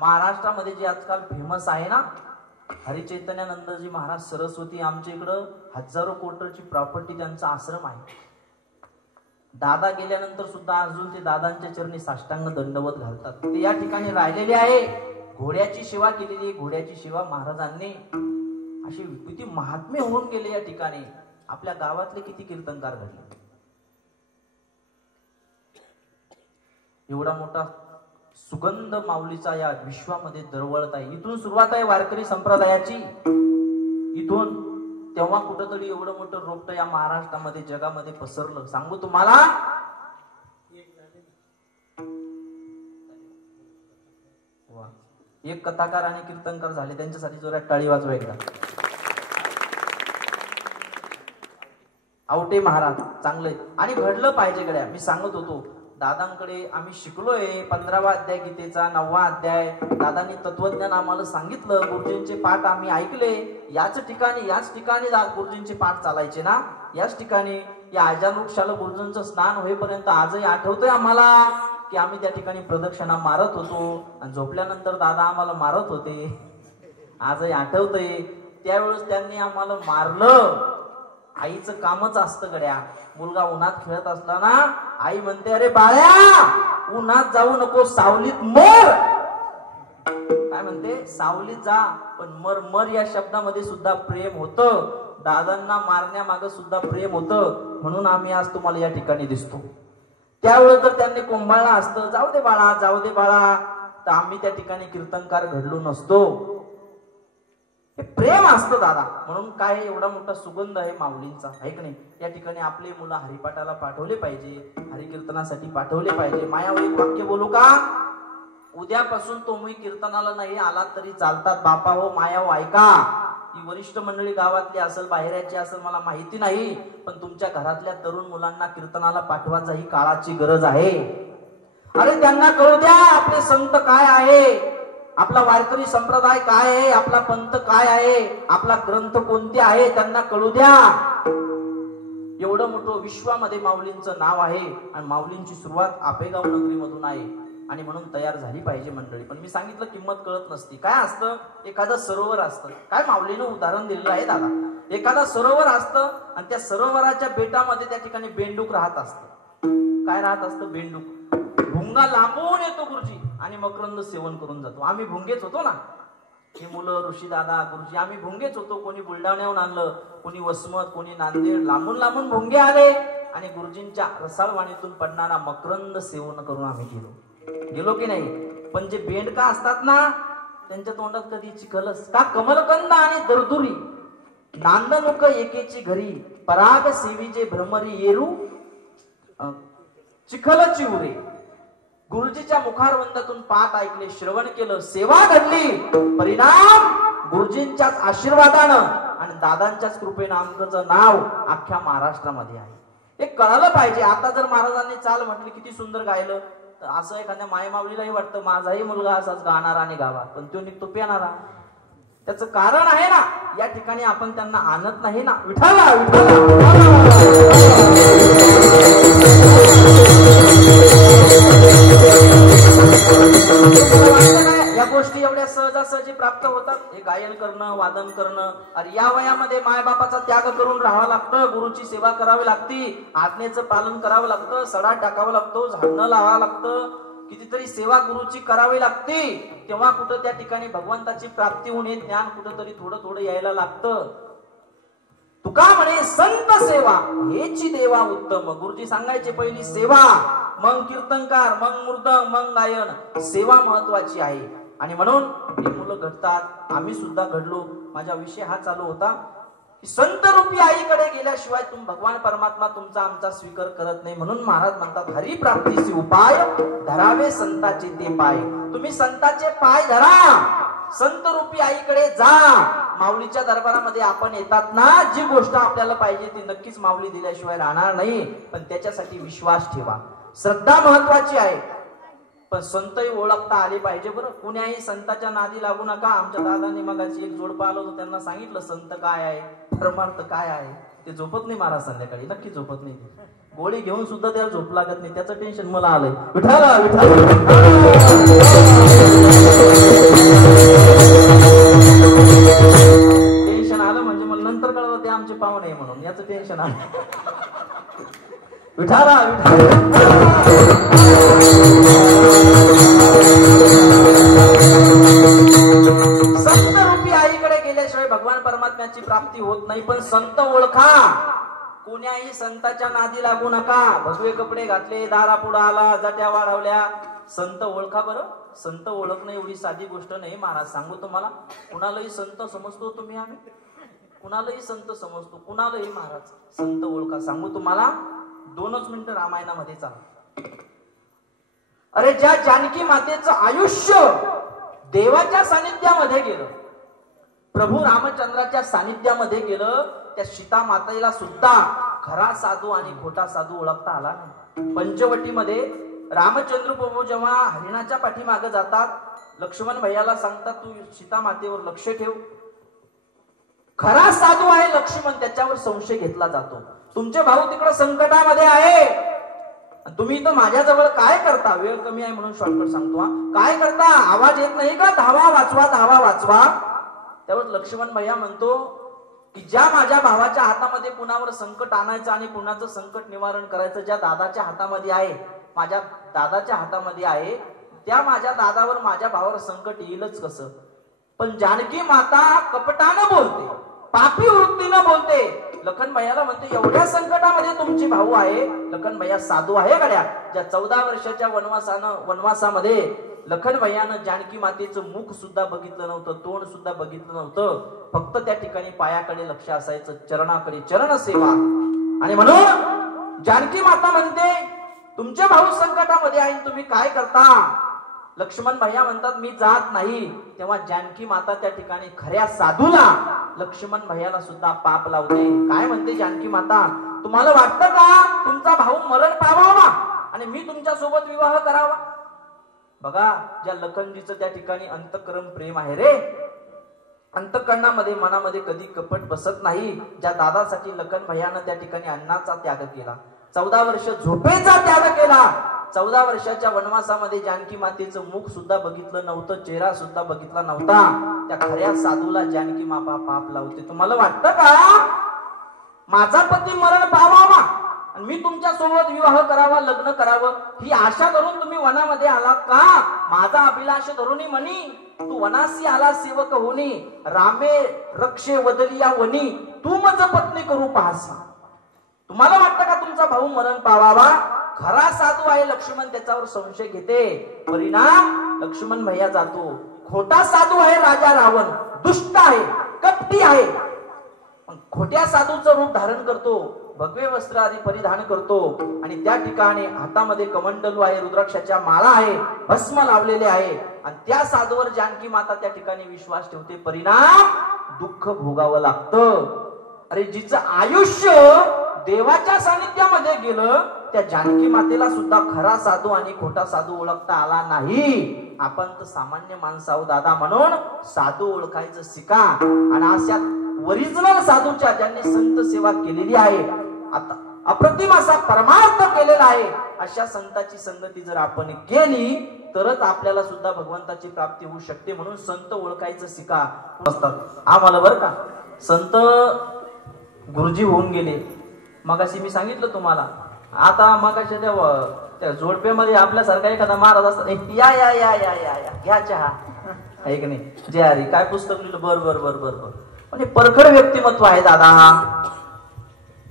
महाराष्ट्रामध्ये जे आजकाल फेमस आहे ना, हरिचैतन्यानंदजी महाराज सरस्वती, आमच्या इकडं हजारो कोटीची प्रॉपर्टी, त्यांचा आश्रम आहे. दादा गेल्यानंतर सुद्धा अजून ते दादांच्या चरणी साष्टांग दंडवत घालतात. ते या ठिकाणी राहिलेले आहे. घोड्याची सेवा केलेली, घोड्याची सेवा महाराजांनी, अशी किती महात्मे होऊन गेले या ठिकाणी. आपल्या गावातले किती कीर्तनकार घडले. एवढा मोठा सुगंध माऊलीचा या विश्वामध्ये दरवळत आहे. इथून सुरुवात आहे वारकरी संप्रदायाची, इथून. तेव्हा कुठंतरी एवढं मोठं रोपट या महाराष्ट्रामध्ये जगामध्ये पसरलं. सांगू तुम्हाला, एक कथाकार आणि कीर्तनकार झाले, त्यांच्यासाठी जोरात टाळी वाजवा एकदा. आवटे महाराज चांगले, आणि घडलं पाहिजे गड्या. मी सांगत होतो, दादांकडे आम्ही शिकलोय 15वा अध्याय गीतेचा, 9वा अध्याय. दादांनी तत्वज्ञान आम्हाला सांगितलं, गुरुजींचे पाठ आम्ही ऐकले. याच ठिकाणी गुरुजींचे पाठ चालायचे ना, याच ठिकाणी या आजान वृक्षाला गुरुजींचं स्नान होईपर्यंत आजही आठवतंय आम्हाला की आम्ही त्या ठिकाणी प्रदक्षिणा मारत होतो, आणि झोपल्यानंतर दादा आम्हाला मारत होते. आजही आठवतंय. त्यावेळेस त्यांनी आम्हाला मारलं. आईचं कामच असतं गड्या. मुलगा उन्हात खेळत असला ना, आई म्हणते, अरे बाळ्या, उन्हात जाऊ नको, सावलीत मर. काय म्हणते, सावलीत जा, पण मर मर या शब्दामध्ये सुद्धा प्रेम होतं. दादांना मारण्यामागं सुद्धा प्रेम होतं, म्हणून आम्ही आज तुम्हाला या ठिकाणी दिसतो. त्यावेळेस तर त्यांनी कोंबाळला असतं, जाऊ दे बाळा, जाऊ दे बाळा, तर आम्ही त्या ठिकाणी कीर्तनकार घडलो नसतो. हे प्रेम असतं दादा. म्हणून काय एवढा मोठा सुगंध आहे माऊलींचा, आहे की नाही? या ठिकाणी आपले मुलं हरिपाठाला पाठवले पाहिजे, हरिकीर्तनासाठी पाठवले पाहिजे. मायावर एक वाक्य बोलू का? उद्यापासून तुम्ही कीर्तनाला नाही आलात तरी चालतात. बापा हो, माया हो, ऐका. ही वरिष्ठ मंडळी गावातली असेल, बाहेरची असेल, मला माहिती नाही, पण तुमच्या घरातल्या तरुण मुलांना कीर्तनाला पाठवायचा ही काळाची गरज आहे. अरे त्यांना कळू द्या आपले संत काय आहे, आपला वारकरी संप्रदाय काय आहे, आपला पंथ काय आहे, आपला ग्रंथ कोणते आहे, त्यांना कळू द्या. एवढं मोठं विश्वामध्ये माऊलींचं नाव आहे आणि माऊलींची सुरुवात आपेगाव नगरीमधून आहे आणि म्हणून तयार झाली पाहिजे मंडळी. पण मी सांगितलं किंमत कळत नसती. काय असतं? एखादं सरोवर असतं, काय माऊलीनं उदाहरण दिलेलं आहे दादा. एखादा सरोवर असतं आणि त्या सरोवराच्या बेटामध्ये त्या ठिकाणी बेंडूक राहत असतं. काय राहत असतं? बेंडूक. भुंगा लांबून येतो गुरुजी आणि मकरंद सेवन करून जातो. आम्ही भुंगेच होतो ना, ही मुलं, ऋषी दादा, गुरुजी, आम्ही भुंगेच होतो. कोणी बुलढाण्याहून आणलं, कोणी वसमत, कोणी नांदेड, लांबून लांबून भुंगे आले आणि गुरुजींच्या रसाळवाणीतून पडणारा मकरंद सेवन करून आम्ही गेलो की नाही? पण जे बेंडका असतात ना, त्यांच्या तोंडात कधी चिखलच का? कमलकंद आणि दरदुरी नांदनुक एकेची घरी, पराग सेवीचे भ्रमरी येरू चिखलची उरे. गुरुजीच्या मुखारवंदातून पाठ ऐकले, श्रवण केलं, सेवा घडली, परिणाम गुरुजींच्याच आशीर्वादानं आणि दादांच्याच कृपेनं आमचं नाव अख्ख्या महाराष्ट्रामध्ये आहे. हे कळालं पाहिजे. आता जर महाराजांनी चाल म्हटली, किती सुंदर गायलं, तर असं एखाद्या मायमावलीलाही वाटतं माझाही मुलगा असाच गाणारा आणि गावा, पण तो निघतो पिणारा. त्याचं कारण आहे ना, या ठिकाणी आपण त्यांना आणत नाही ना. विठाला या गोष्टी एवढ्या सहजासहजी प्राप्त होतात. हे गायन करणं, वादन करणं. अरे या वयामध्ये मायबापाचा त्याग करून राहावं लागतं, गुरुची सेवा करावी लागती, आज्ञेचं पालन करावं लागतं, सडा टाकावं लागतो, झाडणं लावावं लागतं, कितीतरी सेवा गुरुची करावी लागते. तेव्हा कुठं त्या ठिकाणी भगवंताची प्राप्ती होणे, ज्ञान कुठंतरी थोडं थोडं यायला लागतं. तुका म्हणे संत सेवा हेची देवा उत्तम. गुरुजी सांगायचे, पहिली सेवा, मग कीर्तनकार, मग मृदंग, मग गायन. सेवा महत्वाची आहे. आणि म्हणून हे मुलं घडतात, आम्ही सुद्धा घडलो. माझा विषय हा चालू होता, संत रूपी आईकडे गेल्याशिवाय भगवान परमात्मा तुमचा आमचा स्वीकार करत नाही. म्हणून महाराज म्हणतात, हरिप्राप्तीचे उपाय धरावे संताचे ते पाय. तुम्ही संताचे पाय धरा, संत रूपी आईकडे जा. माऊलीच्या दरबारामध्ये आपण येतात ना, जी गोष्ट आपल्याला पाहिजे ती नक्कीच माऊली दिल्याशिवाय राहणार नाही. पण त्याच्यासाठी विश्वास ठेवा, श्रद्धा महत्वाची आहे. पण संतही ओळखता आले पाहिजे बरं. कुण्याही संताच्या नादी लागू नका. आमच्या दादांनी मगाची एक जोडपं आलं होतं, त्यांना सांगितलं संत काय आहे, परमार्थ काय आहे. ते झोपत नाही महाराज, संध्याकाळी नक्की झोपत नाही. गोळी घेऊन सुद्धा त्याला झोप लागत नाही. त्याचं टेन्शन मला आलंय. विठाला टेन्शन आलं म्हणजे मला नंतर कळलं ते आमचे पाहुणे आहे म्हणून. याचं टेन्शन आलं. विठाला संत रूपी आईकडे गेल्याशिवाय भगवान परमात्म्याची प्राप्ती होत नाही. पण संत ओळखा, कोण्याही संताच्या नादी लागू नका. भगवे कपडे घातले, दारापुढे आला, जट्या वाढवल्या, संत ओळखा बरं. संत ओळखणं एवढी साधी गोष्ट नाही महाराज. सांगू तुम्हाला, कुणालाही संत समजतो तुम्ही, आम्ही कुणालाही संत समजतो, कुणालाही महाराज. संत ओळखा. सांगू तुम्हाला, 2च मिनिटं रामायणामध्ये चालू. अरे ज्या जानकी मातेचं आयुष्य देवाच्या सानिध्यामध्ये गेलं, प्रभू रामचंद्राच्या सानिध्यामध्ये गेलं, त्या सीता मातेला सुद्धा खरा साधू आणि खोटा साधू ओळखता आला नाही. पंचवटीमध्ये रामचंद्र प्रभू जेव्हा हरिणाच्या पाठीमागे जातात, लक्ष्मण भैयाला सांगतात तू सीता मातेवर लक्ष ठेव. खरा साधू आहे लक्ष्मण, त्याच्यावर संशय घेतला जातो. तुमचे भाऊ तिकडे संकटामध्ये आहे, तुम्ही तर माझ्याजवळ काय करता? वेळ कमी आहे म्हणून शॉर्टकट सांगतो. काय करता? आवाज येत नाही का? धावा वाचवा, धावा वाचवा. त्यावर लक्ष्मण भैया म्हणतो की ज्या माझ्या भावाच्या हातामध्ये कुणावर संकट आणायचं आणि कुणाचं संकट निवारण करायचं ज्या दादाच्या हातामध्ये आहे, माझ्या दादाच्या हातामध्ये आहे, त्या माझ्या दादावर माझ्या भावावर संकट येईलच कसं. पण जानकी माता कपटानं बोलते, पापी वृत्तीनं बोलते. लखन भैयाला म्हणते एवढ्या संकटामध्ये तुमची भाऊ आहे. लखन भैया साधू आहे गड्या. ज्या 14 वर्षाच्या वनवासामध्ये लखन भैयानं जानकी मातेचं मुख सुद्धा बघितलं नव्हतं, तोंड सुद्धा बघितलं नव्हतं. फक्त त्या ठिकाणी पायाकडे लक्ष असायचं, चरणाकडे, चरण सेवा. आणि म्हणून जानकी माता म्हणते तुमचे भाऊ संकटामध्ये आहे, तुम्ही काय करता. लक्ष्मण भैया म्हणतात मी जात नाही. तेव्हा जानकी माता त्या ठिकाणी खऱ्या साधूला, लक्ष्मण भैयाला सुद्धा पाप लावते. काय म्हणते जानकी माता, तुम्हाला वाटतं का तुमचा भाऊ मरण पावावा आणि मी तुमच्या सोबत विवाह करावा. बघा, ज्या लखनजीचं त्या ठिकाणी अंतःकरण प्रेम आहे रे, अंतःकरणामध्ये मनामध्ये कधी कपट बसत नाही. ज्या दादासाठी लखन भैयानं त्या ठिकाणी अन्नाचा त्याग केला, 14 वर्ष झोपेचा त्याग केला, 14 वर्षाच्या वनवासामध्ये जानकी मातेचं मुख सुद्धा बघितलं नव्हतं, चेहरा सुद्धा बघितला नव्हता. त्या खऱ्या साधूला जानकी माता पाप लावते. तुम्हाला वाटतं का माझा पती मरण पावावा आणि मी तुमच्या सोबत विवाह करावा, लग्न करावं, ही आशा धरून तुम्ही वनामध्ये आलात का. माझा अभिलाष धरून म्हणी तू वनासी आला सेवक होनी, रामे रक्षे वदलिया वनी, तू मज पत्नी करू पाहसी. तुम्हाला वाटतं का तुमचा भाऊ मरण पावावा. खरा साधू आहे लक्ष्मण, त्याच्यावर संशय घेते. परिणाम लक्ष्मण भैया जातो. खोटा साधू आहे राजा रावण, दुष्ट आहे, कपटी आहे. खोट्या साधूचं रूप धारण करतो, भगवे वस्त्र आदी परिधान करतो आणि त्या ठिकाणी हातामध्ये कमंडलू आहे, रुद्राक्षाच्या माळा आहे, भस्म लावलेले आहे. आणि त्या साधूवर जानकी माता त्या ठिकाणी विश्वास ठेवते. परिणाम दुःख भोगावं लागतं. अरे जिचं आयुष्य देवाच्या सानिध्यामध्ये गेलं, त्या जानकी मातेला सुद्धा खरा साधू आणि खोटा साधू ओळखता आला नाही. आपण तर सामान्य माणसं आहोत दादा, म्हणून साधू ओळखायचं शिका. आणि अशा ओरिजिनल साधूच्या ज्यांनी संत सेवा केलेली आहे, आता अप्रतिम असा परमार्थ केलेला आहे, अशा संताची संगती जर आपण केली तरच आपल्याला सुद्धा भगवंताची प्राप्ती होऊ शकते. म्हणून संत ओळखायचं शिका. आम्हाला बरं का संत गुरुजी होऊन गेले. मगाशी मी सांगितलं तुम्हाला. आता मगाशी त्या जोडप्यामध्ये आपल्यासारखा एखादा महाराज असतात, या या या या या या घ्या चहा, आहे की नाही. जे अरे काय पुस्तक लिहिलं, बर बर बर बर बर. म्हणजे परखड व्यक्तिमत्व आहे दादा.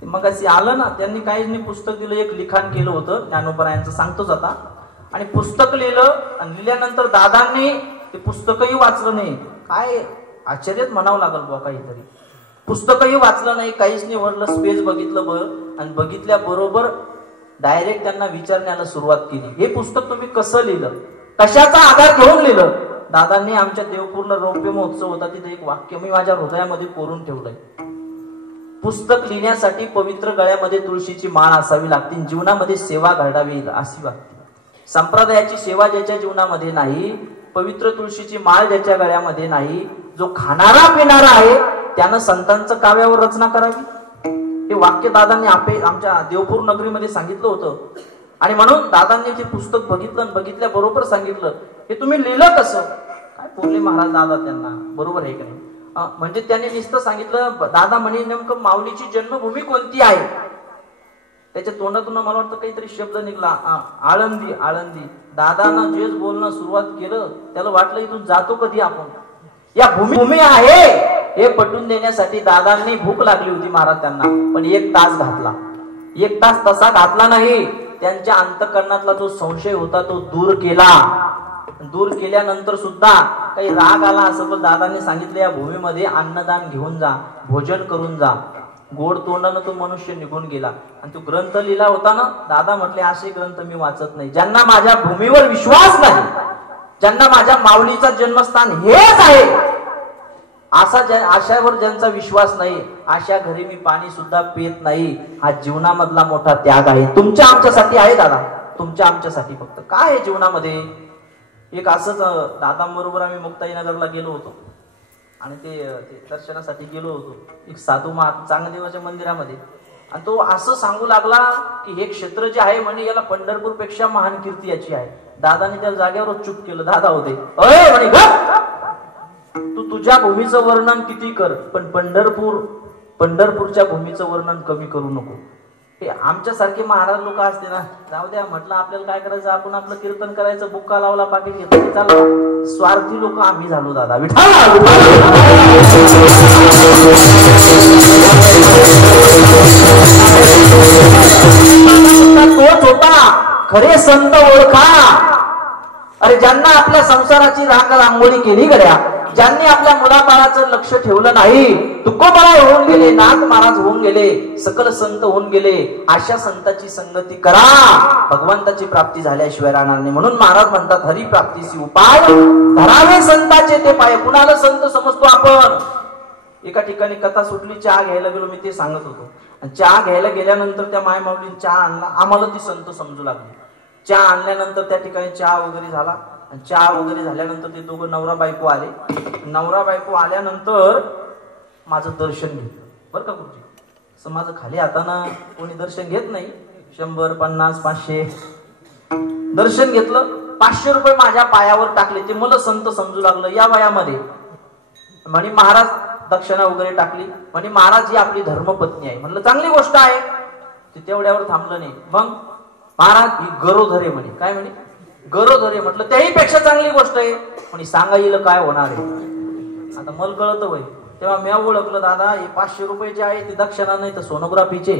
मग अशी आलं ना, त्यांनी काही नाही पुस्तक दिलं, एक लिखाण केलं होतं ज्ञानोबरायांचं, सांगतोच आता. आणि पुस्तक लिहिलं आणि लिहिल्यानंतर दादांनी ते पुस्तकही वाचलं नाही. काय आश्चर्यच म्हणावं लागल बुवा. काहीतरी पुस्तकही वाचलं नाही, काहीच नाही. वरलं स्पेस बघितलं बरं, आणि बघितल्या बरोबर डायरेक्ट त्यांना विचारण्याला सुरुवात केली, हे पुस्तक तुम्ही कसं लिहिलं, कशाचा आधार घेऊन लिहिलं. दादांनी आमच्या देवपूरला रौप्य महोत्सव होता, तिथे एक वाक्य मी माझ्या हृदयामध्ये कोरून ठेवलंय. पुस्तक लिहिण्यासाठी पवित्र गळ्यामध्ये तुळशीची माळ असावी लागते, जीवनामध्ये सेवा घडावी अशी वाटते. संप्रदायाची सेवा ज्याच्या जीवनामध्ये नाही, पवित्र तुळशीची माळ ज्याच्या गळ्यामध्ये नाही, जो खाणारा पिणारा आहे, त्यानं संतांचं काव्यावर रचना करावी. हे वाक्य दादांनी आमच्या देवपूर नगरीमध्ये सांगितलं होतं. आणि म्हणून दादांनी ते पुस्तक बघितलं, बघितल्या बरोबर सांगितलं, हे तुम्ही लिहिलं कसं. काय बोलले महाराज दादा त्यांना, बरोबर आहे का नाही. म्हणजे त्यांनी नुसतं सांगितलं, दादा म्हणे नेमकं माऊलीची जन्मभूमी कोणती आहे. त्याच्या तोंडातून मला वाटतं काहीतरी शब्द निघला, आळंदी. आळंदी. दादांना जेच बोलणं सुरुवात केलं, त्याला वाटलं इथून जातो कधी आपण. या भूमी आहे हे पटवून देण्यासाठी दादांनी भूक लागली होती महाराज त्यांना, पण 1 तास घातला. 1 तास तसा घातला नाही, त्यांच्या अंतःकरणातला जो संशय होता तो दूर केला. दूर केल्यानंतर सुद्धा काही राग आला असं, पण दादांनी सांगितलं या भूमीमध्ये अन्नदान घेऊन जा, भोजन करून जा. गोड तोंडानं तो मनुष्य निघून गेला. आणि तो ग्रंथ लिहिला होता ना, दादा म्हटले असे ग्रंथ मी वाचत नाही. ज्यांना माझ्या भूमीवर विश्वास नाही, ज्यांना माझ्या माऊलीचं जन्मस्थान हेच आहे, आशावर ज्यांचा विश्वास नाही, अशा घरी मी पाणी सुद्धा पित नाही. हा जीवनामधला मोठा त्याग आहे. तुमच्या आमच्यासाठी आहे दादा, तुमच्या आमच्यासाठी. फक्त काय आहे जीवनामध्ये. एक असंच दादांबरोबर आम्ही मुक्ताईनगरला गेलो होतो आणि ते दर्शनासाठी गेलो होतो. एक साधू महात्मा चांगदेवाच्या मंदिरामध्ये, आणि तो असं सांगू लागला की हे क्षेत्र जे आहे म्हणे, याला पंढरपूर पेक्षा महान कीर्ती याची आहे. दादाने त्या जागेवर चूप केलं. दादा होते, अरे म्हणे तू तुझ्या भूमीचं वर्णन किती कर, पण पंढरपूरच्या भूमीचं वर्णन कमी करू नको. आमच्यासारखे महाराज लोक असते ना, जाऊ द्या म्हटलं आपल्याला काय करायचं, आपण आपलं कीर्तन करायचं, बुक्का लावला पाकिट घेतलं चाललं. स्वार्थी लोक आम्ही झालो दादा. विठ्ठल तोच होता खरे संत ओळखा. अरे ज्यांना आपल्या संसाराची रांगोळी केली गड्या, ज्यांनी आपल्या मुलाबाळाचं लक्ष ठेवलं नाही, तुकोबराय होऊन गेले, नाथ महाराज होऊन गेले, सकल संत होऊन गेले, अशा संतांची संगती करा, भगवंताची प्राप्ती झाल्याशिवाय राहणार नाही. म्हणून महाराज म्हणतात हरी प्राप्तीची उपाय धरावे संतांचे ते पाय. कुणाला संत समजतो आपण? एका ठिकाणी कथा सुटली, चहा घ्यायला गेलो, मी ते सांगत होतो. चहा घ्यायला गेल्यानंतर त्या मायमाऊलीने चहा आणला, आम्हाला ती संत समजू लागली. चहा आणल्यानंतर त्या ठिकाणी चहा वगैरे झाला, चहा वगैरे झाल्यानंतर ते दोघं नवरा बायको आले. नवरा बायको आल्यानंतर माझं दर्शन घेतलं बरं का गुरुजी. असं माझं खाली हाताना कोणी दर्शन घेत नाही. 100, 50, 500 दर्शन घेतलं. 500 रुपये माझ्या पायावर टाकले. ते मला संत समजू लागलं या वयामध्ये. म्हणे महाराज दक्षिणा वगैरे टाकली. म्हणे महाराज ही आपली धर्मपत्नी आहे. म्हणलं चांगली गोष्ट आहे. ते तेवढ्यावर थांबलं नाही. मग महाराज ही गरोधरे म्हणे. काय म्हणे? गरोधरे. म्हटलं त्याही पेक्षा चांगली गोष्ट आहे. म्हणे सांगा येईल काय होणार आहे. आता मला कळत होय. तेव्हा मी ओळखलं दादा हे 500 रुपये जे आहे ते दक्षिणा नाही तर सोनोग्राफीचे.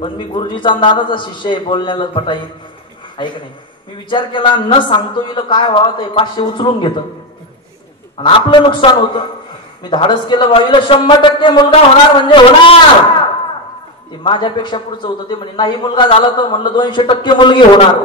पण मी गुरुजीचा दादाचा शिष्य आहे, बोलण्याला पटाई आहे की नाही. मी विचार केला न सांगतो येईल काय व्हावं, ते 500 उचलून घेत आणि आपलं नुकसान होतं. मी धाडस केलं बावीला 100% मुलगा होणार म्हणजे होणार. ते माझ्यापेक्षा पुढचं होतं. ते म्हणे नाही मुलगा झाला तर म्हणलं 200% मुलगी होणार.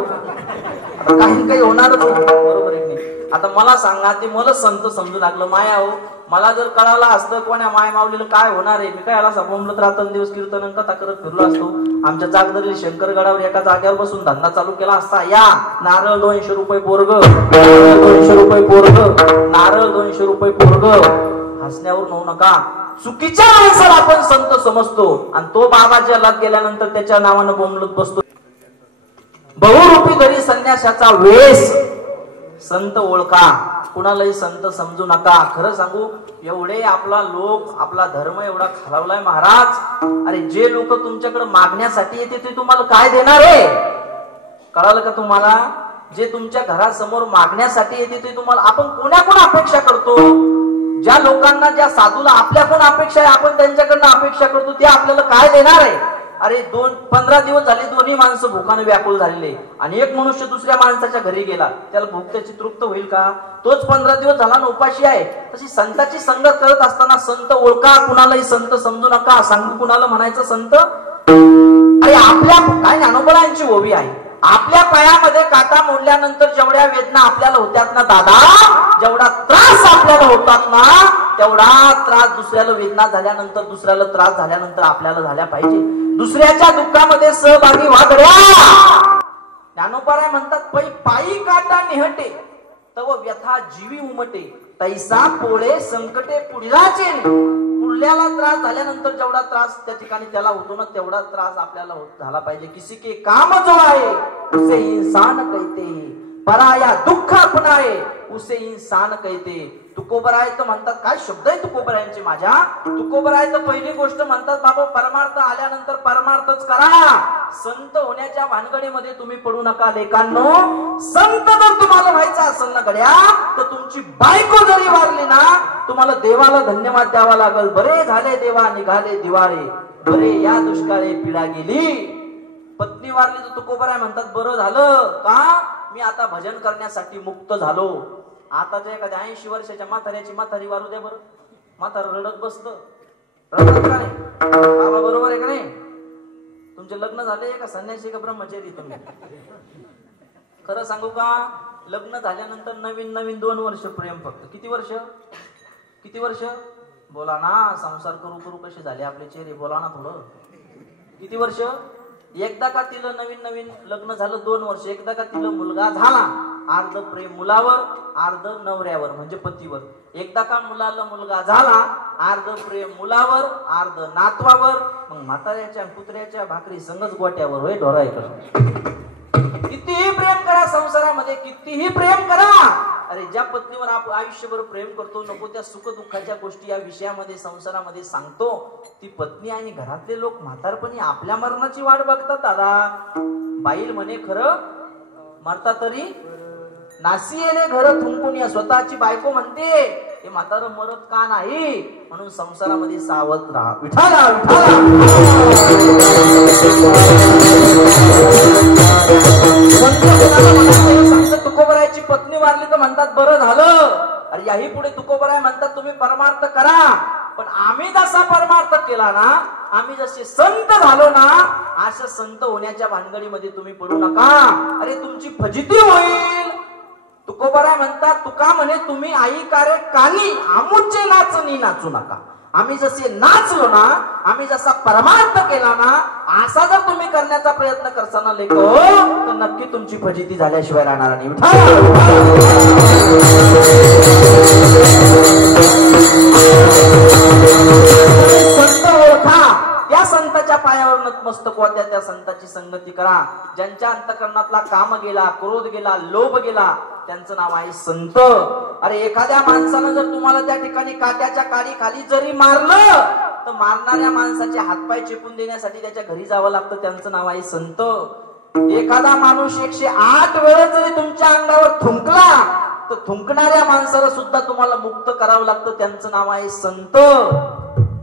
काही होणारच बरोबर आहे नाही. आता मला सांगा, ते मला संत समजू लागलं. माया हो, मला जर कळालं असतं कोण्या माय माऊलीला काय होणार आहे, मी काय याला बोंबलत रात्रंदिवस कीर्तन कथा करत फिरलो असतो. आमच्या जागदरी शंकरगडावर एका जागेवर बसून धंदा चालू केला असता. या नारळ 200 रुपये पोरग, 200 रुपये पोरग, नारळ 200 रुपये पोरग. हसण्यावर होऊ नका. चुकीच्या माणसाला आपण संत समजतो आणि तो बाबा जलात गेल्यानंतर त्याच्या नावानं बोंबलत बसतो. बहुरूपी धरी संन्यासाचा वेश. संत ओळखा, कुणालाही संत समजू नका. खरं सांगू, एवढे आपला लोक, आपला धर्म एवढा खालावलाय महाराज. अरे जे लोक तुमच्याकडे मागण्यासाठी येते ते तुम्हाला काय देणार आहे कळालं का तुम्हाला? जे तुमच्या घरासमोर मागण्यासाठी येते ते तुम्हाला आपण कोणाकडून अपेक्षा करतो? ज्या लोकांना, ज्या साधूला आपल्याकडून अपेक्षा आहे, आपण त्यांच्याकडनं अपेक्षा करतो, ते आपल्याला काय देणार आहे? अरे 15 दिवस झाले दोन्ही माणसं भूकाने व्याकुळ झालेले आणि एक मनुष्य दुसऱ्या माणसाच्या घरी गेला, त्याला भूक त्याची तृप्त होईल का? तोच 15 दिवस झाला ना उपाशी आहे. तशी संतांची संगत करत असताना संत ओळखा, कुणालाही संत समजू नका. सांगू कुणाला म्हणायचं संत? अरे आपल्या काय ज्ञानोबरांची ओवी आहे. आपल्या पायामध्ये काटा मोडल्यानंतर जेवढ्या वेदना आपल्याला होत्यात ना दादा, जेवढा त्रास आपल्याला होतात ना, तेवढा त्रास दुसऱ्याला वेदना झाल्यानंतर, दुसऱ्याला त्रास झाल्यानंतर आपल्याला झाल्या पाहिजे. दुसऱ्याच्या दुःखामध्ये सहभागी व्हा गड्या. ज्ञानोबराय म्हणतात पायी काटा निहटे तव व्यथा जीवी उमटे, तैसा पोळे संकटे पुढल्याचे. पुढल्याला त्रास झाल्यानंतर जेवढा त्रास त्या ठिकाणी त्याला होतो ना, तेवढा त्रास आपल्याला झाला पाहिजे. किसी के काम जो आहे उसे इंसान कहते, पराया दुःख अपनाए उसे इंसान कहते. तुकोबराय तर म्हणतात, काय शब्द आहे तुकोबरायांचे माझ्या. तुकोबराय तर पहिली गोष्ट म्हणतात, बाबा परमार्थ आल्यानंतर परमार्थच करा. संत होण्याच्या भानगडीमध्ये तुम्ही पडू नका लेकांनो. संत जर तुम्हाला व्हायचं असेल ना गड्या, तर तुमची बायको जरी वारली ना, तुम्हाला देवाला धन्यवाद द्यावा लागल. बरे झाले देवा निघाले दिवारे, बरे या दुष्काळी पिढा गेली. पत्नी वारली तर तुकोबराय म्हणतात बरं झालं का, मी आता भजन करण्यासाठी मुक्त झालो. आता जे एखाद्या 80 वर्षाच्या म्हाताऱ्याची म्हातारी वारू द्या बरं, म्हातार रडत बसत. रडत का नाही बाबा? बरोबर आहे का नाही? तुमचे लग्न झाले का संन्यासी का ब्रह्मचारी तुम्ही? खरं सांगू का, लग्न झाल्यानंतर नवीन 2 वर्ष प्रेम फक्त. किती वर्ष? किती वर्ष? बोला ना, संसार करू करू कसे झाले आपले चेहरे, बोला ना थोडं. किती वर्ष? एकदा का तिला नवीन लग्न झालं 2 वर्ष, एकदा का तिला मुलगा झाला, अर्ध प्रेम मुलावर अर्ध नवऱ्यावर म्हणजे पतीवर. एकदा का मुलाला मुलगा झाला, अर्ध प्रेम मुलावर अर्ध नातवावर, मग म्हाताऱ्याच्या कुत्र्याच्या भाकरी संगच गोट्यावर. होय ढोरायकडे. कितीही प्रेम करा संसारामध्ये, कितीही प्रेम करा, अरे ज्या पत्नीवर आपण आयुष्यभर प्रेम करतो, नको त्या सुख दुःखाच्या गोष्टी या विषयामध्ये संसारामध्ये सांगतो, ती पत्नी आणि घरातले लोक म्हातारपणी आपल्या मरणाची वाट बघतात. दादा बाईल म्हणे खरं मरता तरी नासी येणे घर थुंकून, या स्वतःची बायको म्हणते हे म्हातारं मरत का नाही, म्हणून संसारामध्ये सावध राहा. विठाला तुकोबरायची पत्नी वारली तर म्हणतात बरं झालं. अरे याही पुढे तुकोबराय म्हणतात तुम्ही परमार्थ करा, पण आम्ही जसा परमार्थ केला ना, आम्ही जसे संत झालो ना, अशा संत होण्याच्या भानगडीमध्ये तुम्ही पडू नका. अरे तुमची फजिती होईल. तुकोबराय म्हणतात तुका म्हणे तुम्ही आई कार्य कानी आमुचे नाचणी नाचू नका. आम्ही जसे नाचलो ना, आम्ही जसा परमार्थ केला ना, असा जर तुम्ही करण्याचा प्रयत्न करताना लेको तर नक्की तुमची फजिती झाल्याशिवाय राहणार नाही. संत ओळखा, त्या संताच्या पायावर नतमस्तक व्हा, त्या संताची संगती करा. ज्यांच्या अंतःकरणातला काम गेला, क्रोध गेला, लोभ गेला, त्यांचं नाव आहे संत. अरे एखाद्या माणसानं जर तुम्हाला त्या ठिकाणी काट्याच्या काडी खाली जरी मारलं तर मारणाऱ्या माणसाचे हातपाय चेपून देण्यासाठी त्याच्या घरी जावं लागतं, त्यांचं नाव आहे संत. एखादा माणूस 108 वेळा जरी तुमच्या अंगावर थुंकला तर थुंकणाऱ्या माणसाला सुद्धा तुम्हाला मुक्त करावं लागतं, त्यांचं नाव आहे संत.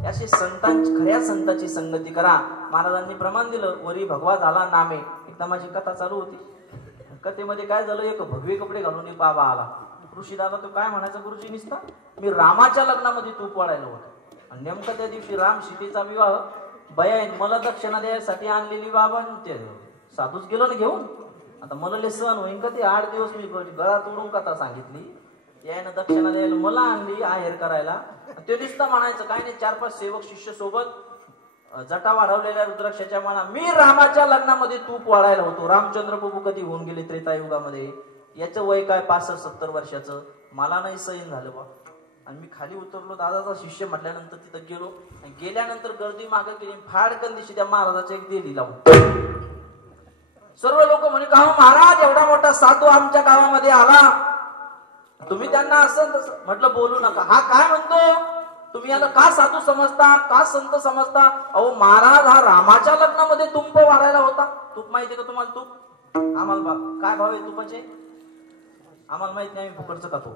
अशी संतांची, खऱ्या संताची संगती करा. महाराजांनी प्रमाण दिलं, वरी भगवा झाला नामे. एकदा माझी कथा चालू होती, कथेमध्ये काय झालं, एक भगवे कपडे घालून एक बाबा आला. ऋषी दादा तो काय म्हणायचा, गुरुजी निसता मी रामाच्या लग्नामध्ये तूप वाढायला होतो, आणि नेमका त्या दिवशी राम सीतेचा विवाह. बया मला दक्षिणा द्यायसाठी आणलेली बाबा ते साधूच गेलो ना घेऊन. आता मला लय सहन होईन का ते 8 दिवस मी गळा तोडून कथा सांगितली, यायनं दक्षिणा द्यायला मला आणली आहेर करायला. ते दिसता म्हणायचं काय नाही, 4-5 सेवक शिष्य सोबत जटा वाढवलेल्या रुद्राक्षाच्या माना, मी रामाच्या लग्नामध्ये तूप वाढायला होतो. रामचंद्र प्रभू कधी होऊन गेले त्रेतायुगामध्ये, याचं वय काय 65-70 वर्षाचं. मला नाही सैन झालं बा, आणि मी खाली उतरलो, दादाचा शिष्य म्हटल्यानंतर तिथं गेलो. गेल्यानंतर गर्दी मागे केली, फाडकन दिवशी त्या महाराजाच्या एक देली लावून. सर्व लोक म्हणे का महाराज एवढा मोठा साधू आमच्या गावामध्ये आला, तुम्ही त्यांना असं म्हटलं बोलू नका. हा काय म्हणतो, तुम्ही याला का साधू समजता, का संत समजता? अहो महाराज हा रामाच्या लग्नामध्ये तुंप वाढायला होता. तूप माहिती का तुम्हाला? तूप आम्हाला काय भाव आहे तुपाचे आम्हाला माहित नाही, आम्ही फुकटचं खातो.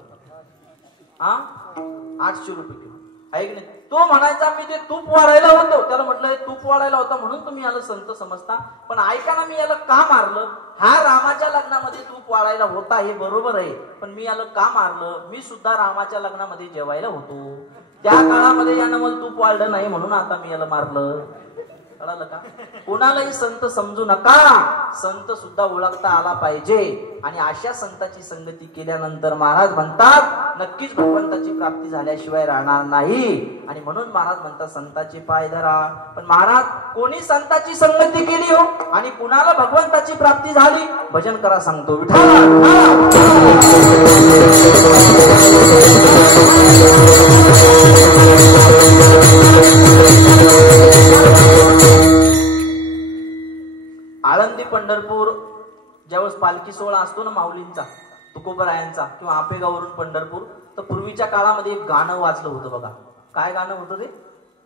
800 रुपये किलो आहे की नाही. तो म्हणायचा मी ते तूप वाढायला होतो, त्याला म्हटलं तूप वाढायला होता म्हणून तुम्ही याला संत समजता. पण ऐका ना, मी याला का मारलं? हा रामाच्या लग्नामध्ये तूप वाढायला होता हे बरोबर आहे, पण मी याला का मारलं? मी सुद्धा रामाच्या लग्नामध्ये जेवायला होतो, त्या काळामध्ये यानं मला तूप वाढलं नाही म्हणून आता मी याला मारलं. कळालं का? कोणालाही संत समजू नका, संत सुद्धा ओळखता आला पाहिजे. आणि अशा संताची संगती केल्यानंतर महाराज म्हणतात नक्कीच भगवंताची प्राप्ती झाल्याशिवाय राहणार नाही. आणि म्हणून महाराज म्हणतात संताचे पाय धरा. पण महाराज कोणी संताची संगती केली हो आणि कुणाला भगवंताची प्राप्ती झाली? भजन करा सांगतो विठ्ठल. आळंदी पंढरपूर ज्यावेळेस पालखी सोहळा असतो ना माऊलींचा, तुकोबरायांचा किंवा आपेगावरून पंढरपूर, तर पूर्वीच्या काळामध्ये एक गाणं वाचलं होतं बघा. काय गाणं होतं ते?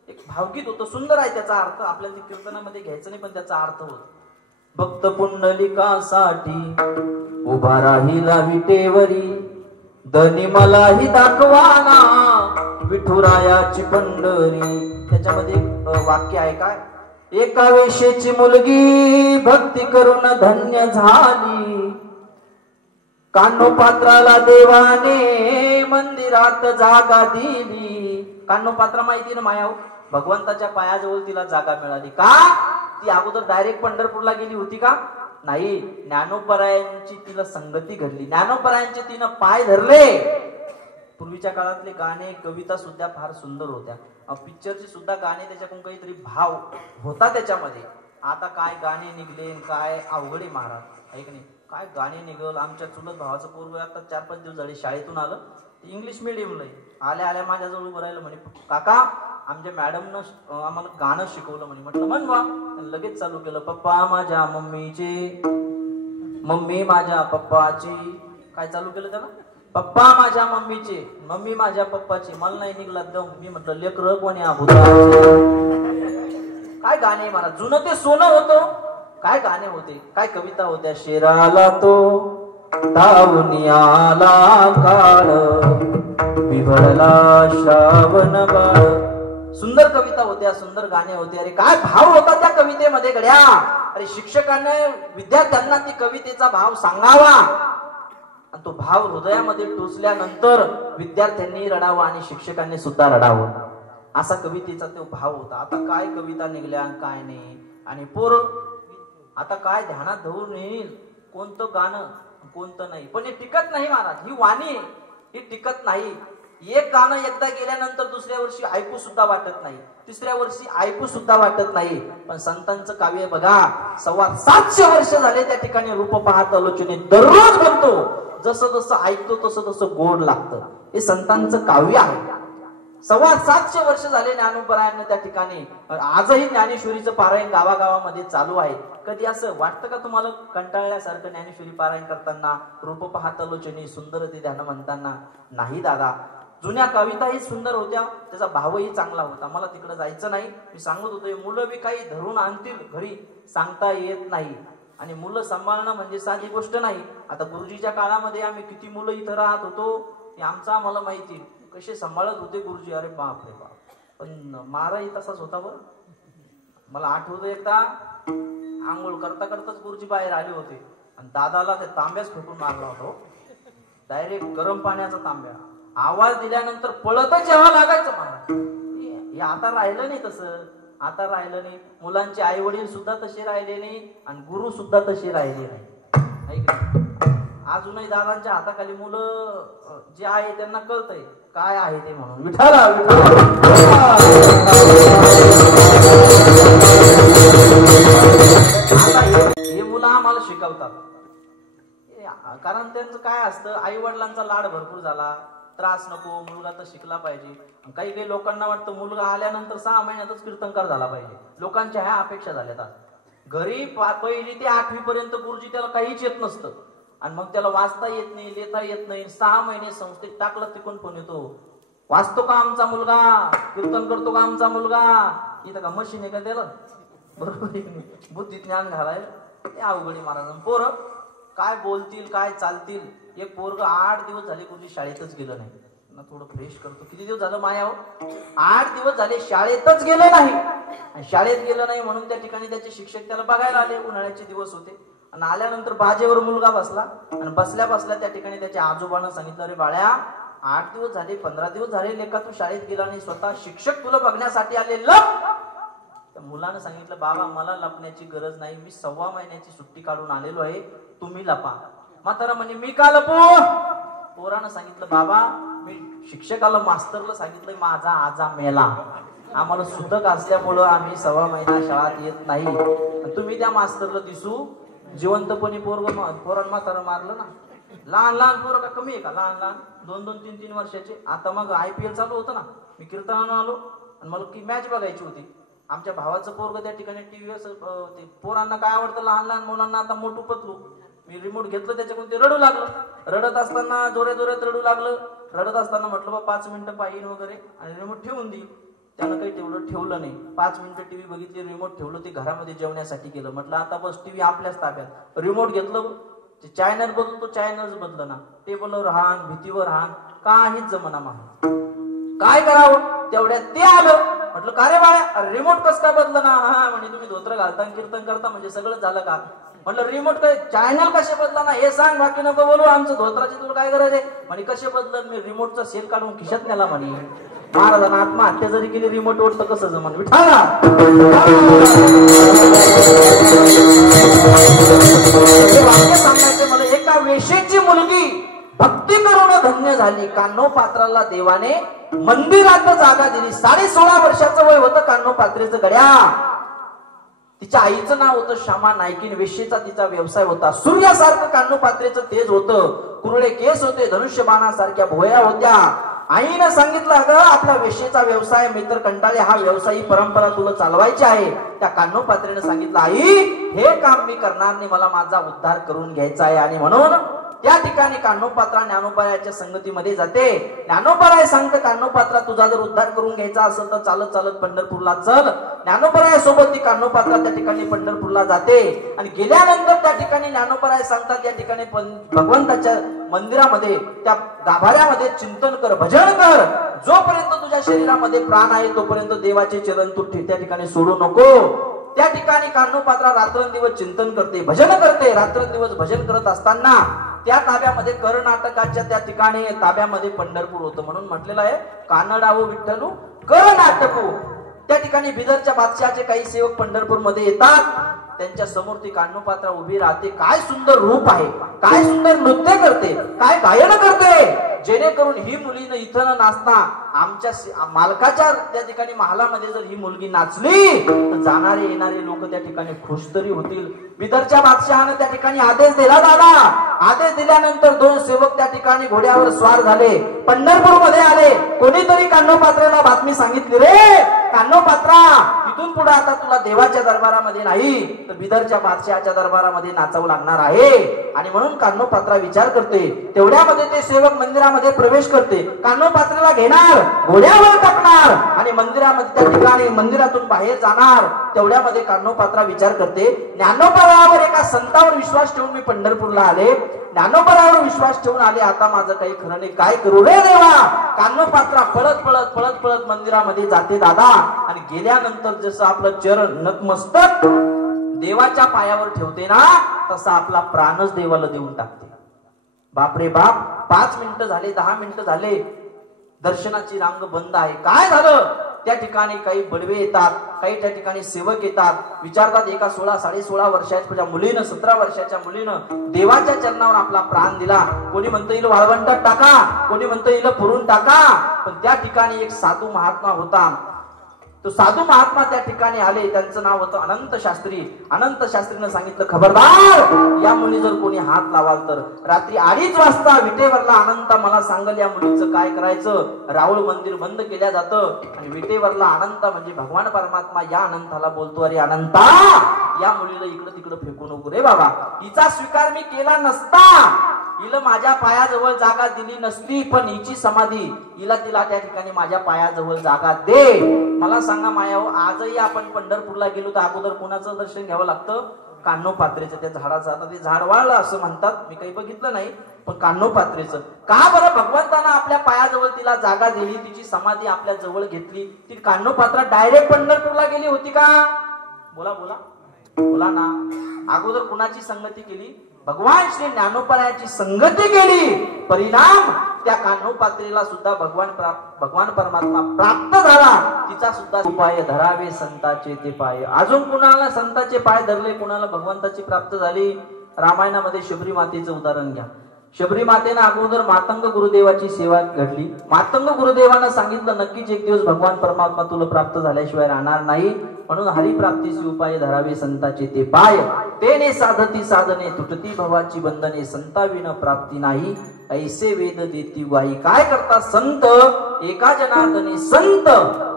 एक भावगीत होतं, सुंदर आहे. त्याचा अर्थ आपल्याला ते कीर्तनामध्ये घ्यायचं नाही, पण त्याचा अर्थ होतो, भक्त पुंडलिकासाठी उभा राहिला विटेवरी, धनी मलाही दाखवाना विठुरायाची पंढरी. त्याच्यामध्ये वाक्य आहे काय, एका वेशेची मुलगी भक्ती करून धन्य झाली, कान्होपात्राला देवाने मंदिरात जागा दिली. कान्होपात्रा माहिती ना मायाव, भगवंताच्या पायाजवळ तिला जागा मिळाली. का? ती अगोदर डायरेक्ट पंढरपूरला गेली होती का? नाही, ज्ञानोबरायांची तिला संगती घडली, ज्ञानोबरायांचे तिनं पाय धरले. पूर्वीच्या काळातले गाणे कविता सुद्धा फार सुंदर होत्या, पिक्चरची सुद्धा गाणे त्याच्याकडून काहीतरी भाव होता त्याच्यामध्ये. आता काय गाणे निघले, काय अवघडे महाराज आहे की नाही, काय गाणे निघल. आमच्या चुलत भावाचं पोरग आता 4-5 दिवस झाले शाळेतून आलं, इंग्लिश मिडियमला आल्या आल्या माझ्याजवळ उभं राहिलं, म्हणे काका आमच्या मॅडमनं आम्हाला गाणं शिकवलं म्हणे. म्हटलं म्हण वा. लगेच चालू केलं, पप्पा माझ्या मम्मीचे, मम्मी माझ्या पप्पाची. काय चालू केलं त्याला? पप्पा माझ्या मम्मीचे, मम्मी माझ्या पप्पाची, मला नाही निघला दम. मी म्हटलं लेकर कोणी काय गाणे मला जुनं ते सोनं होतं. काय गाणे होते, काय कविता होत्या. शेराला तो तावून आला काळ, बिघडला श्रावण बाळ. सुंदर कविता होत्या, सुंदर गाणे होते. अरे काय भाव होता त्या कवितेमध्ये गड्या. अरे शिक्षकाने विद्यार्थ्यांना ती कवितेचा भाव सांगावा आणि तो भाव हृदयामध्ये टोचल्यानंतर विद्यार्थ्यांनी रडावा आणि शिक्षकांनी सुद्धा रडावं, असा कवितेचा तो भाव होता. आता काय कविता निघल्या काय नाही. आणि पोर आता काय ध्यानात धरून येईल कोणतं गाणं कोणतं नाही. पण हे टिकत नाही महाराज. ही वाणी ही टिकत नाही. एक गाणं एकदा गेल्यानंतर दुसऱ्या वर्षी ऐकू सुद्धा वाटत नाही, तिसऱ्या वर्षी ऐकू सुद्धा वाटत नाही. पण संतांचं काव्य बघा, 750 वर्ष झाले त्या ठिकाणी रूप पाहत आलोचने दररोज म्हणतो. जसं जसं ऐकतो तसं तसं गोड लागतं. हे संतांचं काव्य आहे. 750 वर्ष झाले ज्ञानोपरायण त्या ठिकाणी. आजही ज्ञानेश्वरीचं पारायण गावागावामध्ये चालू आहे. कधी असं वाटतं का तुम्हाला कंटाळल्यासारखं ज्ञानेश्वरी पारायण करताना, रूप पाहतलोचनी सुंदर ते ध्यान म्हणताना? नाही दादा. जुन्या कविताही सुंदर होत्या, त्याचा भावही चांगला होता. मला तिकडे जायचं नाही. मी सांगत होतो मुलं बी काही धरून आणतील घरी, सांगता येत नाही. आणि मुलं सांभाळणं म्हणजे साधी गोष्ट नाही. आता गुरुजीच्या काळामध्ये आम्ही किती मुलं इथं राहत होतो हे आमचं आम्हाला माहिती. कसे सांभाळत होते गुरुजी, अरे बाप रे बाप. पण माराही तसाच होता बरं. मला आठवतं एकदा आंघोळ करता करताच गुरुजी बाहेर आले होते आणि दादाला ते तांब्याच फेकून मारला होता. डायरेक्ट गरम पाण्याचा तांब्या. आवाज दिल्यानंतर पळतच यावं लागायचं मला. हे आता राहिलं नाही तसं. आता राहिलं नाही. मुलांचे आई वडील सुद्धा तसे राहिले नाही आणि गुरु सुद्धा तसे राहिले नाही. अजूनही दादांच्या हाताखाली मुलं जे आहे त्यांना कळतंय काय आहे ते म्हणून. विठाला हे मुलं आम्हाला शिकवतात. कारण त्यांचं काय असतं, आई वडिलांचा लाड भरपूर झाला, त्रास नको, मुलगा तर शिकला पाहिजे. काही काही लोकांना वाटतं मुलगा आल्यानंतर 6 महिन्यातच कीर्तनकार झाला पाहिजे. लोकांच्या ह्या अपेक्षा झाल्यात. घरी 1ली ते 8वी पर्यंत गुरुजी त्याला काहीच येत नसतं आणि मग त्याला वाचता येत नाही, लिहिता येत नाही. 6 महिने संस्थेत टाकलं तिकून फोन येतो, वाचतो का आमचा मुलगा, कीर्तन करतो का आमचा मुलगा. इथं का मशीन आहे का त्याला? बरोबर बुद्धी ज्ञान घालायला ते अवघडी महाराज. पोरं काय बोलतील काय चालतील. एक पोरग 8 दिवस झाले गुरुजी शाळेतच गेलं नाही. ना थोडं फ्रेश करतो. किती दिवस झालं माया हो? 8 दिवस झाले शाळेतच गेलं नाही. आणि शाळेत गेलं नाही म्हणून त्या ठिकाणी त्याचे शिक्षक त्याला बघायला आले. उन्हाळ्याचे दिवस होते आणि आल्यानंतर बाजेवर मुलगा बसला आणि बसल्या बसल्या त्या ठिकाणी त्याच्या आजोबानं सांगितलं, अरे बाळ्या 8 दिवस झाले 15 दिवस झाले लेका तू शाळेत गेला नाही, स्वतः शिक्षक तुला बघण्यासाठी आले, लप. त्या मुलानं सांगितलं, बाबा मला लपण्याची गरज नाही, मी 1.25 महिन्याची सुट्टी काढून आलेलो आहे, तुम्ही लपा. म्हातारा म्हणजे मी का लपू? पोरानं सांगितलं, बाबा मी शिक्षकाला मास्तरला सांगितलं माझा आजा मेला, आम्हाला सुतक असल्यामुळं आम्ही 1.25 महिना शाळेत येत नाही. तुम्ही त्या मास्तरला दिसू जिवंतपणे पोरान म्हातारा मारलं ना. लहान लहान पोरं का कमी आहे का? लहान लहान 2-2, 3-3 वर्षाचे. आता मग IPL चालू होतं ना, मी कीर्तनानं आलो आणि मला की मॅच बघायची होती. आमच्या भावाचं पोरग त्या ठिकाणी टीव्हीवर, ते पोरांना काय आवडतं लहान लहान मुलांना, आता मोठू पतलू. मी रिमोट घेतलं त्याच्याकडून, ते रडू लागलं. रडत असताना जोऱ्या जोऱ्यात रडू लागलं. रडत असताना म्हटलं बा 5 मिनिटं पाहिजे वगैरे आणि रिमोट ठेवून देईल. त्यानं काही तेवढं ठेवलं नाही. 5 मिनिटं टीव्ही बघितली, रिमोट ठेवलं, ते घरामध्ये जेवण्यासाठी गेलं. म्हटलं आता बस टीव्ही आपल्याच ताब्यात. रिमोट घेतलं, ते चॅनल बदलतो, चॅनलच बदलं ना. टेबलवर हाण, भीतीवर हाण, काहीच जमना मग काय करावं. तेवढ्यात ते आलं. म्हटलं का रे बाळा, रिमोट कसं काय बदलं ना? हा म्हणजे तुम्ही धोत्र घालता कीर्तन करता म्हणजे सगळं झालं का? म्हटलं रिमोट काय चॅनल कसे बदला ना हे सांग, बाकी नको बोलू, आमचं धोत्राची तुला काय गरज आहे म्हणे. कसे बदलत? मी रिमोटचा सेल काढून खिशात नेला म्हणे. महाराजांना आत्महत्या जरी केली रिमोट वर तर कसं जमन? विठाला सांगायचे मला, एका वेशेची मुलगी भक्ती करून धन्य झाली. कान्होपात्राला देवाने मंदिरात जागा दिली. 16.5 वर्षाचं वय होतं कान्होपात्रेचं गड्या. तिच्या आईचं नाव होतं श्यामा नायकीन. वेश्येचा तिचा व्यवसाय होता. सूर्यासारखं कान्होपात्रेचं तेज होतं. कुरळे केस होते, धनुष्यबाणासारख्या भोया होत्या. आईनं सांगितलं, अगं आपला वेश्येचा व्यवसाय मी तर कंटाळे, हा व्यवसायी परंपरा तुला चालवायची आहे. त्या कान्होपात्रेनं सांगितलं, आई हे काम मी करणार नाही, मला माझा उद्धार करून घ्यायचा आहे. आणि म्हणून त्या ठिकाणी कान्होपात्रा ज्ञानोबाच्या संगतीमध्ये जाते. ज्ञानोबाराय सांगतं, कान्होपात्रा तुझा जर उद्धार करून घ्यायचा असेल तर चालत चालत पंढरपूरला चल. ज्ञानोबाराय सोबत ती कान्होपात्रा त्या ठिकाणी पंढरपूरला जाते. आणि गेल्यानंतर त्या ठिकाणी ज्ञानोबाराय सांगतात, या ठिकाणी भगवंताच्या मंदिरामध्ये त्या गाभाऱ्यामध्ये चिंतन कर, भजन कर. जोपर्यंत तुझ्या शरीरामध्ये प्राण आहे तोपर्यंत देवाचे चरण तू त्या ठिकाणी सोडू नको. त्या ठिकाणी कान्होपात्रा रात्रंदिवस चिंतन करते, भजन करते. रात्रंदिवस भजन करत असताना त्या ताब्यामध्ये कर्नाटकाच्या त्या ठिकाणी ताब्यामध्ये पंढरपूर होतं. म्हणून म्हटलेलं आहे, कानडावो विठ्ठलू कर्नाटकू. त्या ठिकाणी बिदरच्या बादशाहचे काही सेवक पंढरपूर मध्ये येतात. त्यांच्या समोर ती कान्होपात्रा उभी राहते. काय सुंदर रूप आहे, काय सुंदर नृत्य करते, काय गायन करते. जेणेकरून ही मुलीनं इथं न नाचता आमच्या मालकाच्या त्या ठिकाणी महालामध्ये जर ही मुलगी नाचली तर जाणारे येणारे लोक त्या ठिकाणी खुश तरी होतील. बिदरच्या बादशहाने त्या ठिकाणी आदेश दिला. दादा आदेश दिल्यानंतर 2 सेवक त्या ठिकाणी घोड्यावर स्वार झाले, पंढरपूर मध्ये आले. कोणीतरी कान्होपात्राला बातमी सांगितली, रे कान्होपात्रा, इथून पुढे आता तुला देवाच्या दरबारामध्ये नाही तर बिदरच्या बादशहाच्या दरबारामध्ये नाचावं लागणार आहे. आणि म्हणून कान्होपात्रा विचार करते. तेवढ्यामध्ये ते सेवक मंदिरामध्ये प्रवेश करते. कान्होपात्राला घेणार, घोड्यावर टाकणार आणि मंदिरामध्ये त्या ठिकाणी मंदिरातून बाहेर जाणार. तेवढ्यामध्ये कान्होपात्रा विचार करते, ज्ञानोबावर एका संतावर विश्वास ठेवून मी पंढरपूरला आले, ज्ञानोबावर विश्वास ठेवून आले, आता माझं काही खरं नाही, काय करू रे देवा. कान्होपात्रा पळत पळत पळत पळत मंदिरामध्ये जाते दादा. आणि गेल्यानंतर जसं आपलं चरण नतमस्तक देवाच्या पायावर ठेवते ना, तसा आपला प्राणच देवाला देऊन टाकते. बापरे बाप, 5 मिनिटं झाले, 10 मिनिटं झाले, दर्शनाची रांग बंद आहे. काय झालं? त्या ठिकाणी काही बडवे येतात, काही त्या ठिकाणी सेवक येतात, विचारतात. एका 16-16.5 वर्षाच्या मुलीनं, 17 वर्षाच्या मुलीनं देवाच्या चरणावर आपला प्राण दिला. कोणी म्हणतं हिला वाळवंटात टाका, कोणी म्हणतं हिला पुरून टाका. पण त्या ठिकाणी एक साधू महात्मा होता. तो साधू महात्मा त्या ठिकाणी आले. त्यांचं नाव होतं अनंत शास्त्री. अनंत शास्त्रीनं सांगितलं, खबरदार या मुली जर कोणी हात लावाल तर रात्री 2:30 वाजता विटेवरला अनंत मला सांगल या मुलीचं काय करायचं. राऊळ मंदिर बंद केल्या जातं आणि विटेवरला अनंत म्हणजे भगवान परमात्मा या अनंताला बोलतो, अरे अनंता, या मुलीला इकडं तिकडं फेकू नको रे बाबा. हिचा स्वीकार मी केला नसता, हिला माझ्या पायाजवळ जागा दिली नसती, पण हिची समाधी हिला तिला त्या ठिकाणी माझ्या पायाजवळ जागा दे. मला सांगा मायाव, आजही आपण पंढरपूरला गेलो तर अगोदर कोणाचं दर्शन घ्यावं लागतं? कान्होपात्रेचं. त्या झाडाचं, आता ते झाड वाळलं असं म्हणतात, मी काही बघितलं नाही, पण कान्होपात्रेचं. का बरं? भगवंतानं आपल्या पायाजवळ तिला जागा दिली, तिची समाधी आपल्या जवळ घेतली. ती कान्होपात्रा डायरेक्ट पंढरपूरला गेली होती का? बोला बोला बोला ना. अगोदर कुणाची संगती केली? भगवान श्री ज्ञानोबारायांची संगती केली. परिणाम त्या कान्होपात्रेला सुद्धा भगवान परमात्मा प्राप्त झाला. तिचा सुद्धा उपाय धरावे संताचे ते पाय. अजून कुणाला संताचे पाय धरले, कुणाला भगवंताची प्राप्त झाली? रामायणामध्ये शबरी मातेचं उदाहरण घ्या. शबरी मातेनं अगोदर मातंग गुरुदेवाची सेवा घडली. मातंग गुरुदेवानं सांगितलं, नक्कीच एक दिवस भगवान परमात्मा तुला प्राप्त झाल्याशिवाय राहणार नाही, म्हणून हरिप्राप्तीचे उपाय धरावे संताचे ते पाय. तेने साधती साधने तुटती भवाची बंधने, संताविन प्राप्ती नाही ऐसे वेद देती ग्वाही. काय करता संत? एका जनार्दने संत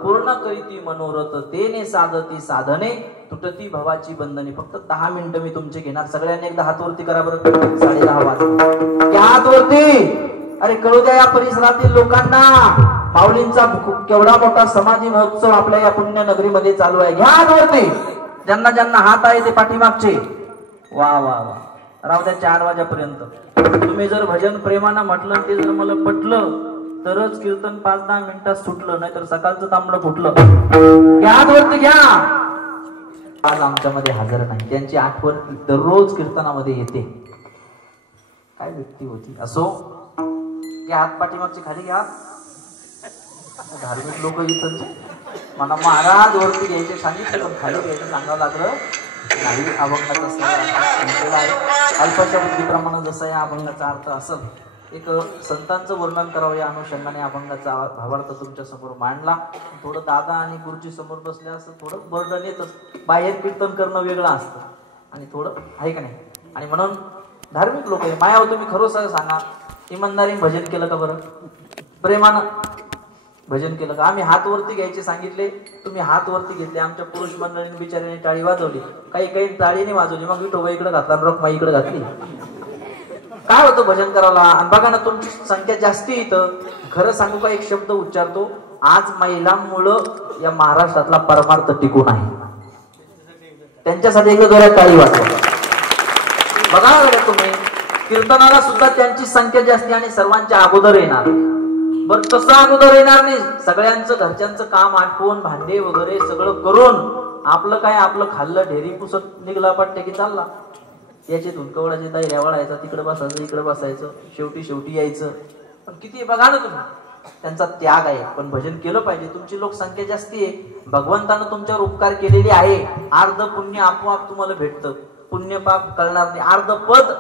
पूर्ण करीती मनोरथ, तेने साधती साधने तुटती भवाची बंधने. फक्त 10 मिनिटं मी तुमचे घेणार. सगळ्यांनी एकदा हात वरती करा बरं. 10:30 वाजता घ्या हात वरती. अरे कळू द्या या परिसरातील लोकांना, माऊलींचा केवढा मोठा समाधी महोत्सव आपल्या या पुण्य नगरीमध्ये चालू आहे. घ्या हात वरती. ज्यांना ज्यांना हात आहे ते पाठीमागचे. वा वा वा, राहू द्या 4 वाजेपर्यंत. तुम्ही जर भजन प्रेमानं म्हटलं, ते जर मला पटलं तरच कीर्तन 5-10 मिनिटात सुटलं, नाहीतर सकाळचं तांबडं फुटलं. घ्या हात वरती घ्या. आज आमच्यामध्ये हजर नाही, त्यांची आठवण दररोज कीर्तनामध्ये येते. काय व्यक्ती होती. असो, घ्या हात पाठीमागचे खाली घ्या. धार्मिक लोक इथं मला महाराज वरती घ्यायचे सांगितलं, पण खाली घ्यायचं सांगावं लागलं. नाही, अभंगाचा संकेला आहे. अल्पशा बुद्धीप्रमाणे जसा या अभंगाचा अर्थ असेल, एक संतांचं वर्णन करावं या अनुषंगाने अभंगाचा भावार्थ तुमच्या समोर मांडला. थोडं दादा आणि गुरुजी समोर बसले असं थोडं बर्डन येतच. बाहेर कीर्तन करणं वेगळं असतं आणि थोडं आहे का नाही. आणि म्हणून धार्मिक लोक आहे. माया तुम्ही खरं सांगा, इमानदारी भजन केलं का बरं? प्रेमानं भजन केलं का? आम्ही हात वरती घ्यायचे सांगितले, तुम्ही हात वरती घेतले. आमच्या पुरुष मंडळीने बिचाऱ्याने टाळी वाजवली, काही काही टाळीने वाजवली. मग विठोबा इकडे घातला, रखमा इकडे घातली. काय होतं भजन करायला? आणि बघा ना, तुमची संख्या जास्ती इथं. खरं सांगू का, एक शब्द उच्चारतो, आज महिलांमुळं या महाराष्ट्रातला परमार्थ टिकून आहे. त्यांच्यासाठी एक जोरात टाळी वाजवा. बघा बरं तुम्ही, कीर्तनाला सुद्धा त्यांची संख्या जास्ती आणि सर्वांच्या अगोदर येणार. बर तसं अगोदर येणार नाही, सगळ्यांचं घरच्यांचं काम आटपून भांडे वगैरे सगळं करून आपलं काय, आपलं खाल्लं ढेरी पुसत निघला पट्टे की चालला. याचे धुनकवडाचे दैऱ्या वळायचा, तिकडे बसायचं इकडे बसायचं, शेवटी यायचं. पण किती बघा ना तुम्ही, त्यांचा त्याग आहे. पण भजन केलं पाहिजे. तुमची लोकसंख्या जास्ती आहे, भगवंतानं तुमच्यावर उपकार केलेले आहे. अर्ध पुण्य आपोआप तुम्हाला भेटतं, पुण्य पाप कळणार नाही. अर्ध पद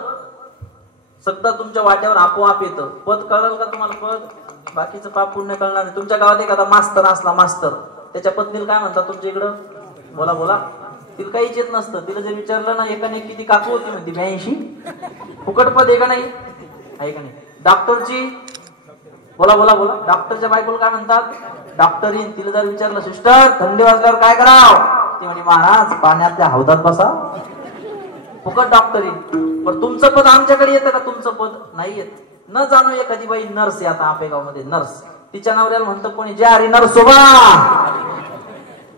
सत्ता तुमच्या वाट्यावर आपोआप येतं. पद कळलं का तुम्हाला? पद, बाकीचं पाप पुण्य कळणार नाही. तुमच्या गावात एखादा मास्तर असला, मास्तर, त्याच्या पत्नीला काय म्हणतात तुमच्या इकडं? बोला. तिला काहीच येत नसतं. तिला जर विचारलं ना, एकाने किती काकू होती म्हणते 82. फुकट पद आहे का नाही? आहे का नाही? डॉक्टरची बोला. डॉक्टरच्या बायकोला काय म्हणतात? डॉक्टरीन. तिला जर विचारलं, सिस्टर थंडी वाजल्यावर काय करावं? ती म्हणे, महाराज पाण्यातल्या हौदात बसा. फुकट डॉक्टरीन. पण तुमचं पद आमच्याकडे येतं का? तुमचं पद नाही येत. न जाणो एखादी बाई नर्स आहे, आता आपेगाव मध्ये नर्स, तिच्या नवऱ्याला म्हणतं कोणी, जे हरी नर्स सोबा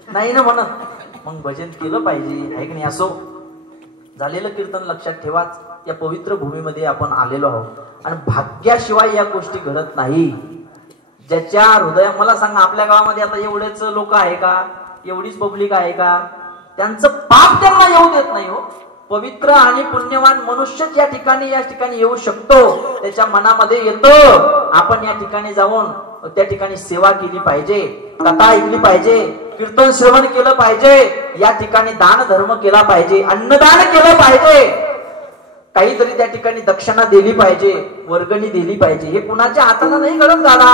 नाही ना म्हणत. मग भजन केलं पाहिजे, आहे की नाही? असो झालेलं कीर्तन लक्षात ठेवाच. या पवित्र भूमीमध्ये आपण आलेलो आहोत आणि भाग्याशिवाय या गोष्टी घडत नाही. ज्याच्या हृदया, मला सांगा, आपल्या गावामध्ये आता एवढेच लोक आहे का? एवढीच पब्लिक आहे का? त्यांचं पाप त्यांना येऊ देत नाही हो. पवित्र आणि पुण्यवान मनुष्यच या ठिकाणी येऊ शकतो. त्याच्या मनामध्ये येतं आपण या ठिकाणी जाऊन त्या ठिकाणी सेवा केली पाहिजे, कथा ऐकली पाहिजे, कीर्तन श्रवण केलं पाहिजे, या ठिकाणी दान धर्म केला पाहिजे, अन्नदान केलं पाहिजे, काहीतरी त्या ठिकाणी दक्षिणा दिली पाहिजे, वर्गणी दिली पाहिजे. हे कुणाच्या हाताने नाही घडत दादा.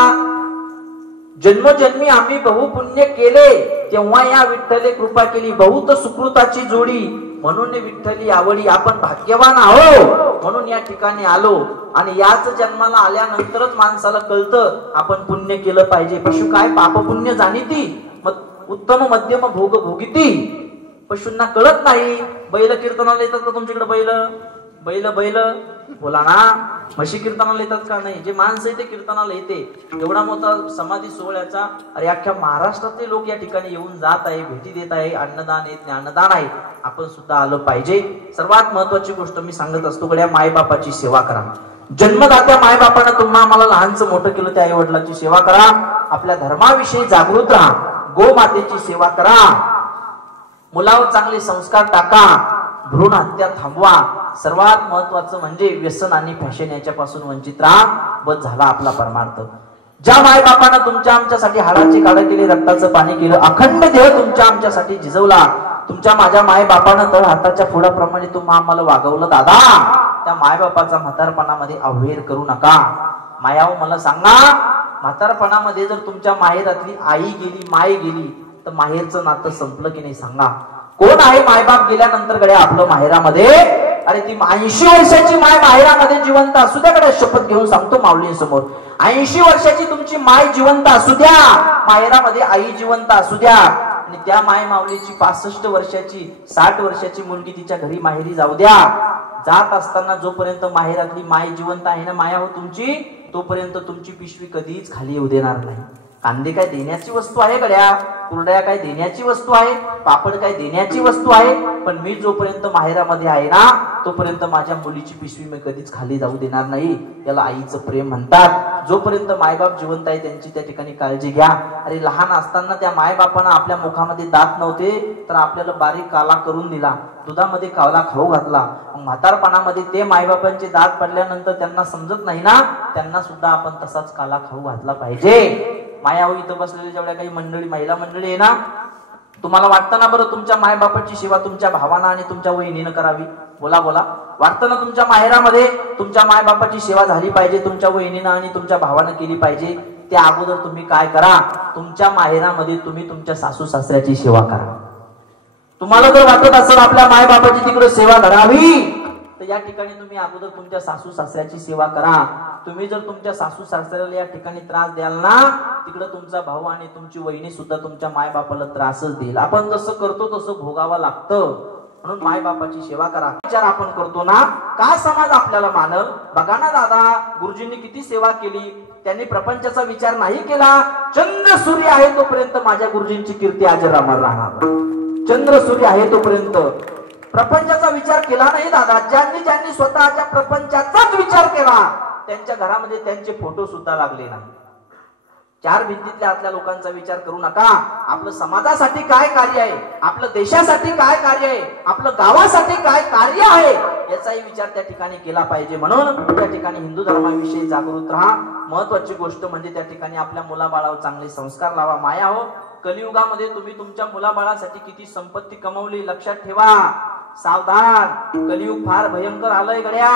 जन्मोजन्मी आम्ही बहुपुण्य केले, तेव्हा या विठ्ठले कृपा केली. बहुत सुकृताची जोडी, म्हणून विठ्ठली आवडी. आपण भाग्यवान आहो म्हणून या ठिकाणी आलो. आणि याच जन्माला आल्यानंतरच माणसाला कळतं आपण पुण्य केलं पाहिजे. पशु काय पाप पुण्य जाणीती, उत्तम मध्यम भोग भोगिती. पशूंना कळत नाही. बैल कीर्तनाला येतात का तुमच्याकडे? बैल बोला ना. म्हशी कीर्तनाला येतात का? नाही. जे माणसं येते कीर्तनाला येते. एवढा मोठा समाधी सोहळ्याचा, अरे अख्ख्या महाराष्ट्रातले लोक या ठिकाणी येऊन जात आहे, भेटी देत आहे. अन्नदान येत नाही, अन्नदान आहे. आपण सुद्धा आलं पाहिजे. सर्वात महत्वाची गोष्ट मी सांगत असतो, गड्या मायबापाची सेवा करा. जन्मदात्या मायबापानं तुम्हाला आम्हाला लहानचं मोठं केलं, त्या आई वडिलांची सेवा करा. आपल्या धर्माविषयी जागृत राहा. गोमातेची सेवा करा. मुलावर चांगले संस्कार टाका. भ्रूण हत्या थांबवा. सर्वात महत्वाचं म्हणजे व्यसन आणि फॅशन याच्यापासून वंचित राहा. बस झाला आपला परमार्थ. ज्या मायबापानं तुमच्या आमच्यासाठी हाडाची काढ केली, रक्ताचं पाणी केलं, अखंड देह तुमच्या आमच्यासाठी झिजवला, तुमच्या माझ्या मायबापानं तळ हाताच्या फोडाप्रमाणे तुम्हा आम्हाला वागवलं दादा, त्या मायबापाचा म्हातारपणामध्ये अवहेर करू नका. मायाव मला सांगा, म्हातारपणामध्ये जर तुमच्या माहेरातली आई गेली, माय गेली, तर माहेरचं नातं संपलं की नाही सांगा? कोण आहे मायबाप गेल्यानंतर गड्या आपलं माहेरामध्ये? अरे ती 80 वर्षाची माय माहेरामध्ये जिवंत असू द्या. गड्या शपथ घेऊन सांगतो माऊली समोर, 80 वर्षाची तुमची माय जिवंत असू द्या, माहेरामध्ये आई जिवंत असू द्या, आणि त्या माय माऊलीची 65 वर्षाची 60 वर्षाची मुलगी तिच्या घरी माहेरी जाऊ द्या. जात असताना जोपर्यंत माहेरातली माय जिवंत आहे ना माया हो तुमची, तोपर्यंत तुमची पिशवी कधीच खाली येऊ देणार नाही. कांदे काय देण्याची वस्तू आहे गड्या, कुरड्या काय देण्याची वस्तू आहे, पापड काय देण्याची वस्तू आहे, पण मी जोपर्यंत माहेरामध्ये आहे ना तोपर्यंत माझ्या मुलीची पिशवी मी कधीच खाली जाऊ देणार नाही. त्याला आईचं प्रेम म्हणतात. जोपर्यंत मायबाप जिवंत आहे त्यांची त्या ठिकाणी काळजी घ्या. अरे लहान असताना त्या मायबापानं आपल्या मुखामध्ये दात नव्हते तर आपल्याला बारीक काला करून दिला, दुधामध्ये कावला खाऊ घातला. म्हातारपणामध्ये ते मायबापांचे दात पडल्यानंतर त्यांना समजत नाही ना, त्यांना सुद्धा आपण तसाच काला खाऊ घातला पाहिजे. माया हो इथं बसलेले जेवढ्या काही मंडळी, महिला मंडळी आहे ना, तुम्हाला वाटतं ना बरं तुमच्या मायबापाची सेवा तुमच्या भावानं आणि तुमच्या वहिनीनं करावी? बोला. वाटतं ना तुमच्या माहेरामध्ये तुमच्या मायबापाची सेवा झाली पाहिजे, तुमच्या वहिनीनं आणि तुमच्या भावानं केली पाहिजे? त्या अगोदर तुम्ही काय करा, तुमच्या माहेरामध्ये तुम्ही तुमच्या सासू सासऱ्याची सेवा करा. तुम्हाला जर वाटत असेल आपल्या मायबापाची तिकडे सेवा करावी, तर या ठिकाणी तुम्ही अगोदर तुमच्या सासू सासऱ्याची सेवा करा. तुम्ही जर तुमच्या सासू सासऱ्याला या ठिकाणी त्रास द्याल ना, तिकडे तुमचा भाऊ आणि तुमची वहिनी सुद्धा तुमच्या मायबापाला त्रासच देईल. आपण जसं करतो तसं भोगावं लागतं. म्हणून माय बापाची सेवा करा. विचार आपण करतो ना, का समाज आपल्याला मानल? बघा ना दादा, गुरुजींनी किती सेवा केली. त्यांनी प्रपंचाचा विचार नाही केला. चंद्र सूर्य आहे तोपर्यंत माझ्या गुरुजींची कीर्ती अजर अमर राहणार. चंद्र सूर्य आहे तोपर्यंत प्रपंचाचा विचार केला नाही दादा. ज्यांनी स्वतःच्या प्रपंचाचाच विचार केला त्यांच्या घरामध्ये त्यांचे फोटो सुद्धा लागले नाही. चार भिंतीतल्या आतल्या लोकांचा विचार करू नका. आपलं समाजासाठी काय कार्य आहे, आपलं देशासाठी काय कार्य आहे, आपलं गावासाठी काय कार्य आहे याचाही विचार त्या ठिकाणी केला पाहिजे. म्हणून त्या ठिकाणी हिंदू धर्माविषयी जागृत राहा. महत्वाची गोष्ट म्हणजे त्या ठिकाणी आपल्या मुलाबाळावर चांगले संस्कार लावा. माया हो, कलियुगामध्ये तुम्ही तुमच्या मुलाबाळासाठी किती संपत्ती कमवली लक्षात ठेवा. सावधान, कलियुग फार भयंकर आलंय गड्या.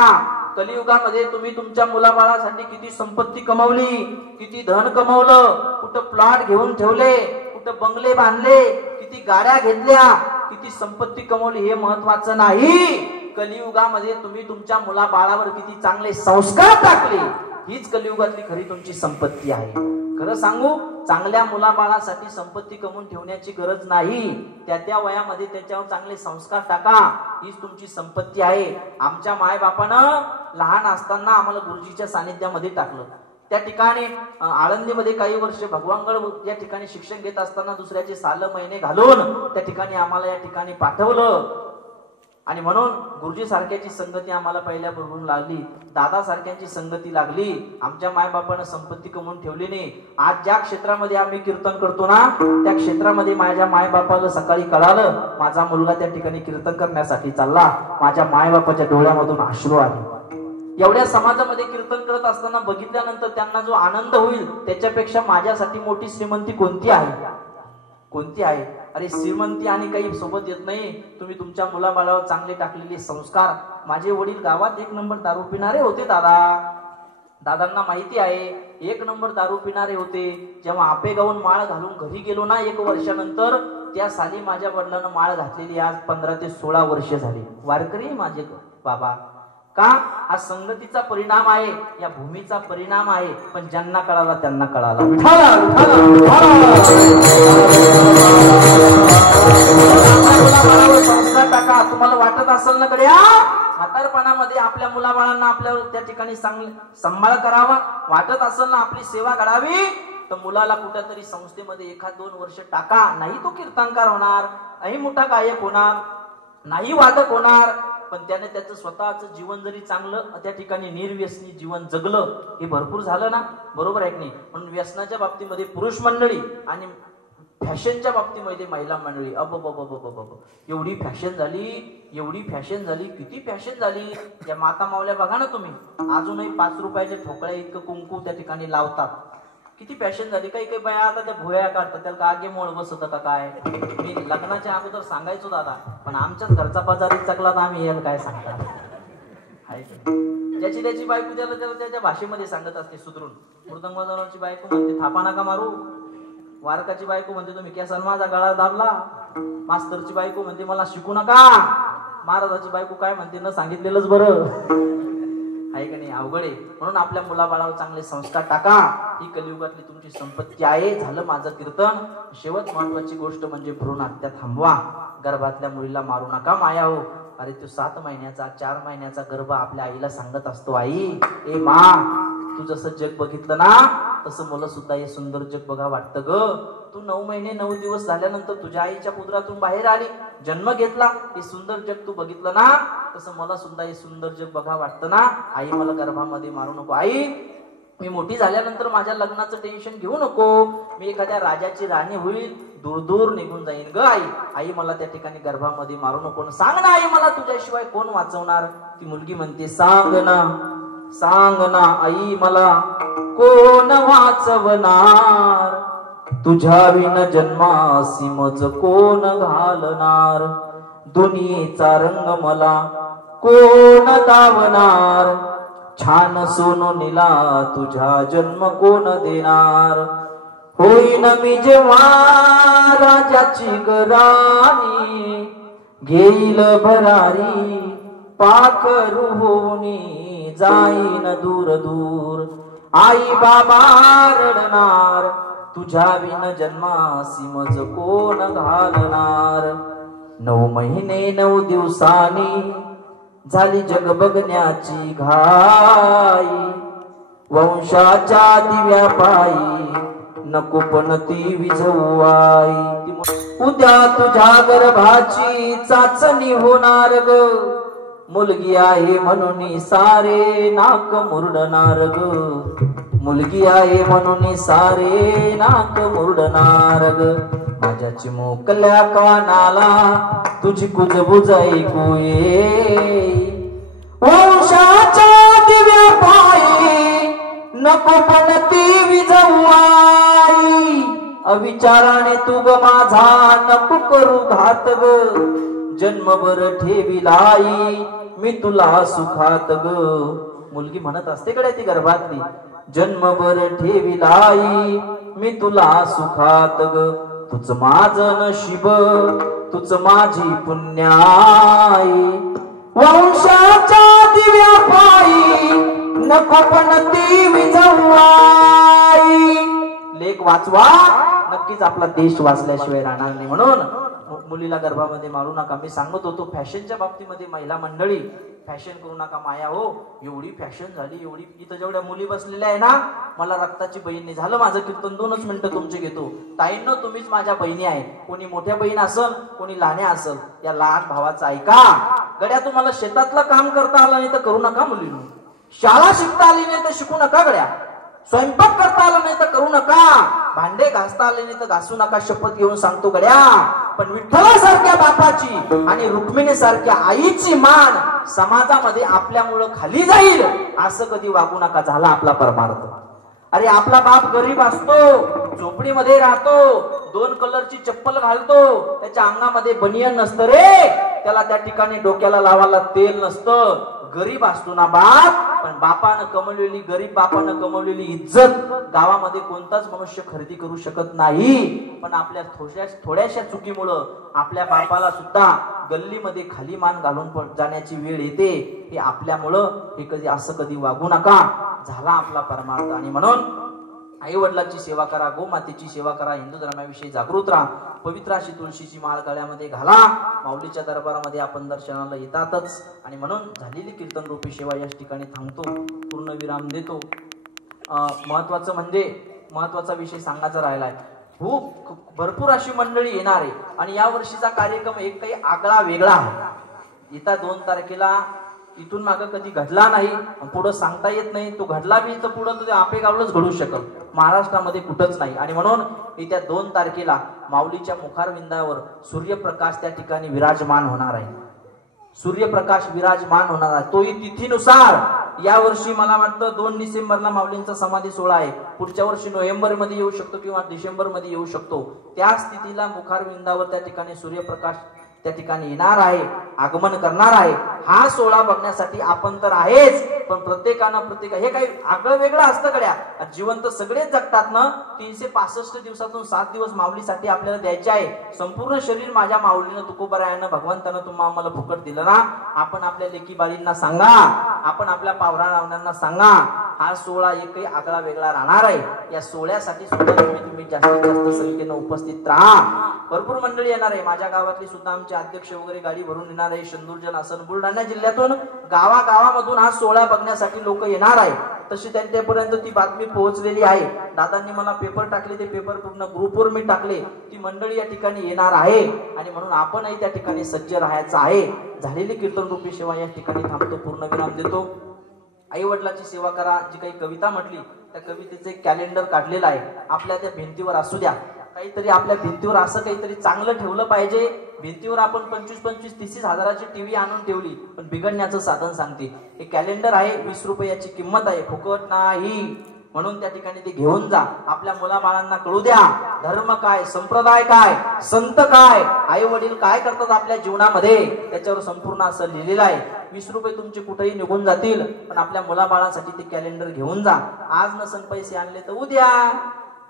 कलियुगामध्ये तुम्ही तुमच्या मुलाबाळासाठी किती संपत्ती कमवली, किती धन कमवलं, कुठं प्लॉट घेऊन ठेवले, कुठं बंगले बांधले, किती गाड्या घेतल्या, किती संपत्ती कमवली हे महत्वाचं नाही. कलियुगामध्ये तुम्ही तुमच्या मुलाबाळावर किती चांगले संस्कार टाकले हीच कलियुगातली खरी तुमची संपत्ती आहे. खरं सांगू, चांगल्या मुलाबाळासाठी संपत्ती कमवून ठेवण्याची गरज नाही. त्या वयामध्ये त्याच्यावर चांगले संस्कार टाका, हीच तुमची संपत्ती आहे. आमच्या मायबापानं लहान असताना आम्हाला गुरुजीच्या सानिध्यामध्ये टाकलं. त्या ठिकाणी आळंदीमध्ये काही वर्ष भगवानगड या ठिकाणी शिक्षण घेत असताना दुसऱ्याचे साल महिने घालून त्या ठिकाणी आम्हाला या ठिकाणी पाठवलं. आणि म्हणून गुरुजी सारख्याची संगती आम्हाला पहिल्यापासून लागली, दादा सारख्यांची संगती लागली. आमच्या मायबापानं संपत्ती कमवून ठेवली नाही. आज ज्या क्षेत्रामध्ये आम्ही कीर्तन करतो ना, त्या क्षेत्रामध्ये माझ्या मायबापाला सकाळी कळालं माझा मुलगा त्या ठिकाणी कीर्तन करण्यासाठी चालला. माझ्या मायबापाच्या डोळ्यामधून अश्रू आले. एवढ्या समाजामध्ये कीर्तन करत असताना बघितल्यानंतर त्यांना जो आनंद होईल त्याच्यापेक्षा माझ्यासाठी मोठी श्रीमंती कोणती आहे? कोणती आहे? अरे श्रीमंती आणि काही सोबत येत नाही. तुम्ही तुमच्या मुलाबाळावर चांगले टाकलेले संस्कार. माझे वडील गावात एक नंबर दारू पिणारे होते दादा. दादांना माहिती आहे, एक नंबर दारू पिणारे होते. जेव्हा आपे गाऊन माळ घालून घरी गेलो ना 1 वर्षानंतर, त्या साली माझ्या वडिलांना माळ घातलेली आज 15 ते 16 वर्ष झाली. वारकरी माझे बाबा. का? हा संगतीचा परिणाम आहे, या भूमीचा परिणाम आहे. पण ज्यांना कळाला त्यांना कळाला. संस्कार टाका. तुम्हाला वाटत असेल ना गड्या म्हातारपणामध्ये आपल्या मुलाबाळांना आपल्यावर त्या ठिकाणी सांभाळ करावा, वाटत असेल ना आपली सेवा करावी, तर मुलाला कुठेतरी संस्थेमध्ये 1-2 वर्ष टाका. नाही तो कीर्तनकार होणार, नाही मोठा गायक होणार, नाही वादक होणार, पण त्याने त्याचं स्वतःचं जीवन जरी चांगलं त्या ठिकाणी निर्व्यसनी जीवन जगलं, हे भरपूर झालं ना. बरोबर आहे की नाही? म्हणून व्यसनाच्या बाबतीमध्ये पुरुष मंडळी आणि फॅशनच्या बाबतीमध्ये महिला मंडळी एवढी फॅशन झाली, एवढी फॅशन झाली, किती फॅशन झाली. त्या माता मावल्या बघा ना तुम्ही, अजूनही 5 रुपयाच्या ठोकळ्या इतकं कुंकू त्या ठिकाणी लावतात. किती फॅशन झाली. काही काही बाया आता त्या भुया काढतात, त्याला कागे मोळ बसत का काय. मी लग्नाच्या अगोदर सांगायचो दादा, पण आमच्याच घरचा बाजारी चकला तर आम्ही याला काय सांगतात. ज्याची त्याची बायको त्याला त्याच्या भाषेमध्ये सांगत असते सुधरून. मृदंग वाजवण्याची बायको म्हणते थापा नका मारू, वारकाची बायको म्हणते तुम्ही केसान माझा गळा दाबला, मास्तरची बायको म्हणते मला शिकू नका, महाराजाची बायको काय म्हणते न सांगितलेलंच बरं आहे का नाही. अवघड आहे. म्हणून आपल्या मुलाबाळावर चांगले संस्कार टाका. ही कलियुगातली तुमची संपत्ती आहे. झालं माझं कीर्तन. शेवट महत्वाची गोष्ट म्हणजे भ्रूण हत्या थांबवा. गर्भातल्या मुलीला मारू नका. माया हो, अरे तो 7 महिन्याचा 4 महिन्याचा गर्भ आपल्या आईला सांगत असतो, आई ए मा, तू जसं जग बघितलं ना तसं मला सुद्धा हे सुंदर जग बघा वाटतं ग. तू 9 महिने 9 दिवस झाल्यानंतर तुझ्या आईच्या पुत्रातून बाहेर आली, जन्म घेतला, हे सुंदर जग तू बघितलं ना तसं मला सुद्धा हे सुंदर जग बघा वाटतं ना. आई मला गर्भामध्ये मारू नको. आई मी मोठी झाल्यानंतर माझ्या लग्नाचं टेन्शन घेऊ नको, मी एखाद्या राजाची राणी होईल, दूर दूर निघून जाईन ग आई. आई मला त्या ठिकाणी गर्भामध्ये मारू नको. सांग ना आई, मला तुझ्याशिवाय कोण वाचवणार. ती मुलगी म्हणते सांग ना, सांग ना आई, मला कोण वाचवणार. तुझ्या विन जन्मासी मज कोण घालणार. दुनियेचा रंग मला कोण दावणार. छान सोनुनीला तुझ्या जन्म कोण देणार. होईन मी जेव्हा राजाची राणी, घेईल भरारी पाखरू होनी, जाईन दूर दूर. आई बाबा रडणार, तुझ्या विन जन्मासी मज कोण घालणार. 9 महिने 9 दिवसांनी झाली जग बघण्याची घाई, वंशाच्या दिव्या पायी नको पण ती विझवाई, उद्या तुझ्या गर्भाची चाचणी होणार ग, मुलगी आहे म्हणून सारे नाक मुरडणार ग, मुलगी आहे म्हणून सारे नाक मुरडणार ग, माझ्या चिमुकल्या कानाला तुझी कुजबुज ऐकू ये, वंशाच्या दिव्या पायी नको पण ती विझवाई, अविचाराने तू ग माझा नको करू घात ग, जन्मभर ठेविलाई मी तुला सुखात ग, मुलगी म्हणत असते कडे ती गर्भातली, जन्मभर ठेविलाई मी तुला सुखात ग, तुझ माझं नशीब तुझ माझी पुण्याई, वंशाच्या दिव्या पायी नको पण ती विझवाई, लेख वाचवा नक्कीच आपला देश वाचल्याशिवाय राहणार नाही, म्हणून मुलीला गर्भामध्ये मारू नका. मी सांगत होतो फॅशनच्या बाबतीमध्ये महिला मंडळी फॅशन करू नका माया हो, एवढी फॅशन झाली एवढी, इथं जेवढ्या मुली बसलेल्या आहे ना, मला रक्ताची बहीण नाही झालं माझं कीर्तन 2च मिनिटं तुमचे घेतो. ताईंनो तुम्हीच माझ्या बहिणी आहे, कोणी मोठ्या बहीण असल कोणी लहान्या असल, या लहान भावाचं ऐका. गड्या तुम्हाला शेतातलं काम करता आलं नाही तर करू नका मुलींनो, शाळा शिकता आली नाही तर शिकू नका गड्या, स्वयंपाक करता आला नाही तर करू नका, भांडे घासता आले नाही तर घासू नका, शपथ घेऊन सांगतो गड्या. पण विठ्ठलासारख्या बापाची आणि रुक्मिणी सारख्या आईची मान समाजामध्ये आपल्यामुळं खाली जाईल असं कधी वागू नका, झाला आपला परमार्थ. अरे आपला बाप गरीब असतो, झोपडीमध्ये राहतो, 2 कलरची चप्पल घालतो, त्याच्या अंगामध्ये बनियन नसतं रे, त्याला त्या ठिकाणी डोक्याला लावायला तेल नसतं, गरीब असतो ना बाप, पण बापानं कमवलेली, गरीब बापानं कमवलेली इज्जत गावामध्ये कोणताच मनुष्य खरेदी करू शकत नाही. पण आपल्या थोड्याशा चुकीमुळं आपल्या बापाला सुद्धा गल्लीमध्ये खाली मान घालून जाण्याची वेळ येते, हे आपल्यामुळं, हे कधी असं कधी वागू नका, झाला आपला परमार्थ. आणि म्हणून आई वडिलांची सेवा करा, गोमातेची सेवा करा, हिंदू धर्माविषयी जागृत राहा, पवित्र अशी तुळशीची माळ गळ्यामध्ये घाला, माऊलीच्या दरबारामध्ये आपण दर्शनाला येतातच. आणि म्हणून झालेली कीर्तन रूपी सेवा याच ठिकाणी थांबतो, पूर्ण विराम देतो. महत्वाचं म्हणजे महत्वाचा विषय सांगायचा राहिलाय, खूप भरपूर अशी मंडळी येणार आहे आणि या वर्षीचा कार्यक्रम एक काही आगळा वेगळा आहे. येत्या 2 तारखेला इथून मागं कधी घडला नाही, पुढं सांगता येत नाही, तो घडला बी तर पुढं तर आपेगावलंच घडू शकल, महाराष्ट्रामध्ये कुठंच नाही. आणि म्हणून येत्या 2 तारखेला माऊलीच्या मुखारविंदावर सूर्यप्रकाश त्या ठिकाणी विराजमान होणार आहे, सूर्यप्रकाश विराजमान होणार आहे. तोही तिथीनुसार या वर्षी मला वाटतं 2 डिसेंबरला माऊलींचा समाधी सोहळा आहे, पुढच्या वर्षी नोव्हेंबरमध्ये येऊ शकतो किंवा डिसेंबरमध्ये येऊ शकतो. त्या स्थितीला मुखारविंदावर त्या ठिकाणी सूर्यप्रकाश त्या ठिकाणी येणार आहे, आगमन करणार आहे. हा सोहळा बघण्यासाठी आपण तर आहेच, पण प्रत्येकानं हे काही आगळं वेगळं असतं गड्या, जिवंत सगळेच जगतात ना. 365 दिवसातून 7 दिवस माऊलीसाठी आपल्याला द्यायचे आहे. संपूर्ण शरीर माझ्या माऊलीनं तुकोबरायानं भगवंतानं तुम्हाला आम्हाला फुकट दिलं ना. आपण आपल्या लेकी बाळींना सांगा, आपण आपल्या पावरा रावण्यांना सांगा, हा सोहळा एकही आगळा वेगळा राहणार आहे. या सोहळ्यासाठी सुद्धा तुम्ही जास्तीत जास्त संख्येनं उपस्थित राहा. भरपूर मंडळी येणार आहे, माझ्या गावातली सुद्धा आमचे अध्यक्ष वगैरे गाडी भरून येणार आहे. शंदूरजन असन, बुलढाणा जिल्ह्यातून गावागावामधून हा सोहळा बघण्यासाठी लोक येणार आहे. तशी त्यांच्यापर्यंत ती बातमी पोहोचलेली आहे. दादांनी मला पेपर टाकले, ते पेपर पूर्ण ग्रुपवर मी टाकले. ती मंडळी या ठिकाणी येणार आहे आणि म्हणून आपणही त्या ठिकाणी सज्ज राहायचं आहे. झालेली कीर्तन रूपी सेवा या ठिकाणी थांबतो, पूर्ण विराम देतो. आई वडिलांची सेवा करा, जी काही कविता म्हटली त्या कवितेचं एक कॅलेंडर काढलेलं आहे, आपल्या त्या भिंतीवर असू द्या. काहीतरी आपल्या भिंतीवर असं काहीतरी चांगलं ठेवलं पाहिजे. भिंतीवर आपण 25-30 हजाराची टीव्ही आणून ठेवली, पण बिघडण्याचं साधन सांगते. हे कॅलेंडर आहे, 20 रुपयाची किंमत आहे, फुकट नाही. म्हणून त्या ठिकाणी ते घेऊन जा, आपल्या मुलाबाळांना कळू द्या धर्म काय, संप्रदाय काय, संत काय, आई वडील काय करतात आपल्या जीवनामध्ये, त्याच्यावर संपूर्ण असं लिहिलेलं आहे. 20 रुपये तुमचे कुठेही निघून जातील, पण आपल्या मुलाबाळांसाठी ते कॅलेंडर घेऊन जा. आज नसन पैसे आणले तर उद्या,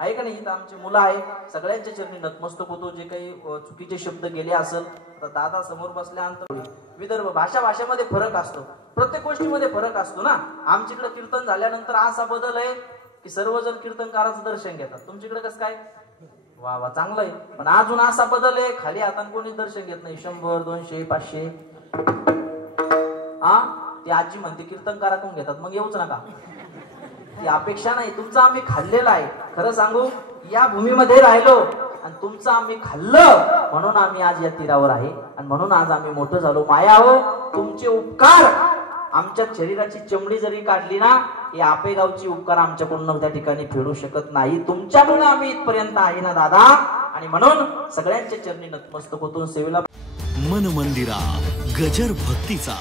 आहे का नाही. इथं आमची मुलं आहे, सगळ्यांच्या चरणी नतमस्तक होतो. जे काही चुकीचे शब्द गेले असेल तर दादा समोर बसल्यानंतर विदर्भ भाषेमध्ये फरक असतो, प्रत्येक गोष्टीमध्ये फरक असतो ना. आमच्याकडे कीर्तन झाल्यानंतर असा बदल आहे की सर्वजण कीर्तनकाराचं दर्शन घेतात. तुमच्याकडे कसं काय? वा वा चांगलं आहे. पण अजून असा बदल आहे, खाली हाताने कोणी दर्शन घेत नाही. 100 200 500 हा ती आजी म्हणते कीर्तनकाराकडून घेतात, मग येऊच नका. ही अपेक्षा नाही. तुमचं आम्ही खाल्लेलं आहे. खरं सांगू, या भूमीमध्ये राहिलो आणि तुमचं आम्ही खाल्लं म्हणून आम्ही आज या तीरावर आहे आणि म्हणून आज आम्ही मोठं झालो. माया हो, तुमचे उपकार आमच्या शरीराची चमडी जरी काढली ना, हे आपेगावची उपकार आमच्याकडून त्या ठिकाणी फेडू शकत नाही. तुमच्यामुळे आम्ही इथपर्यंत आहे ना दादा. आणि म्हणून सगळ्यांच्या चरणी नतमस्तक होतो. सेवेला मन मंदिरा गजर भक्तीचा.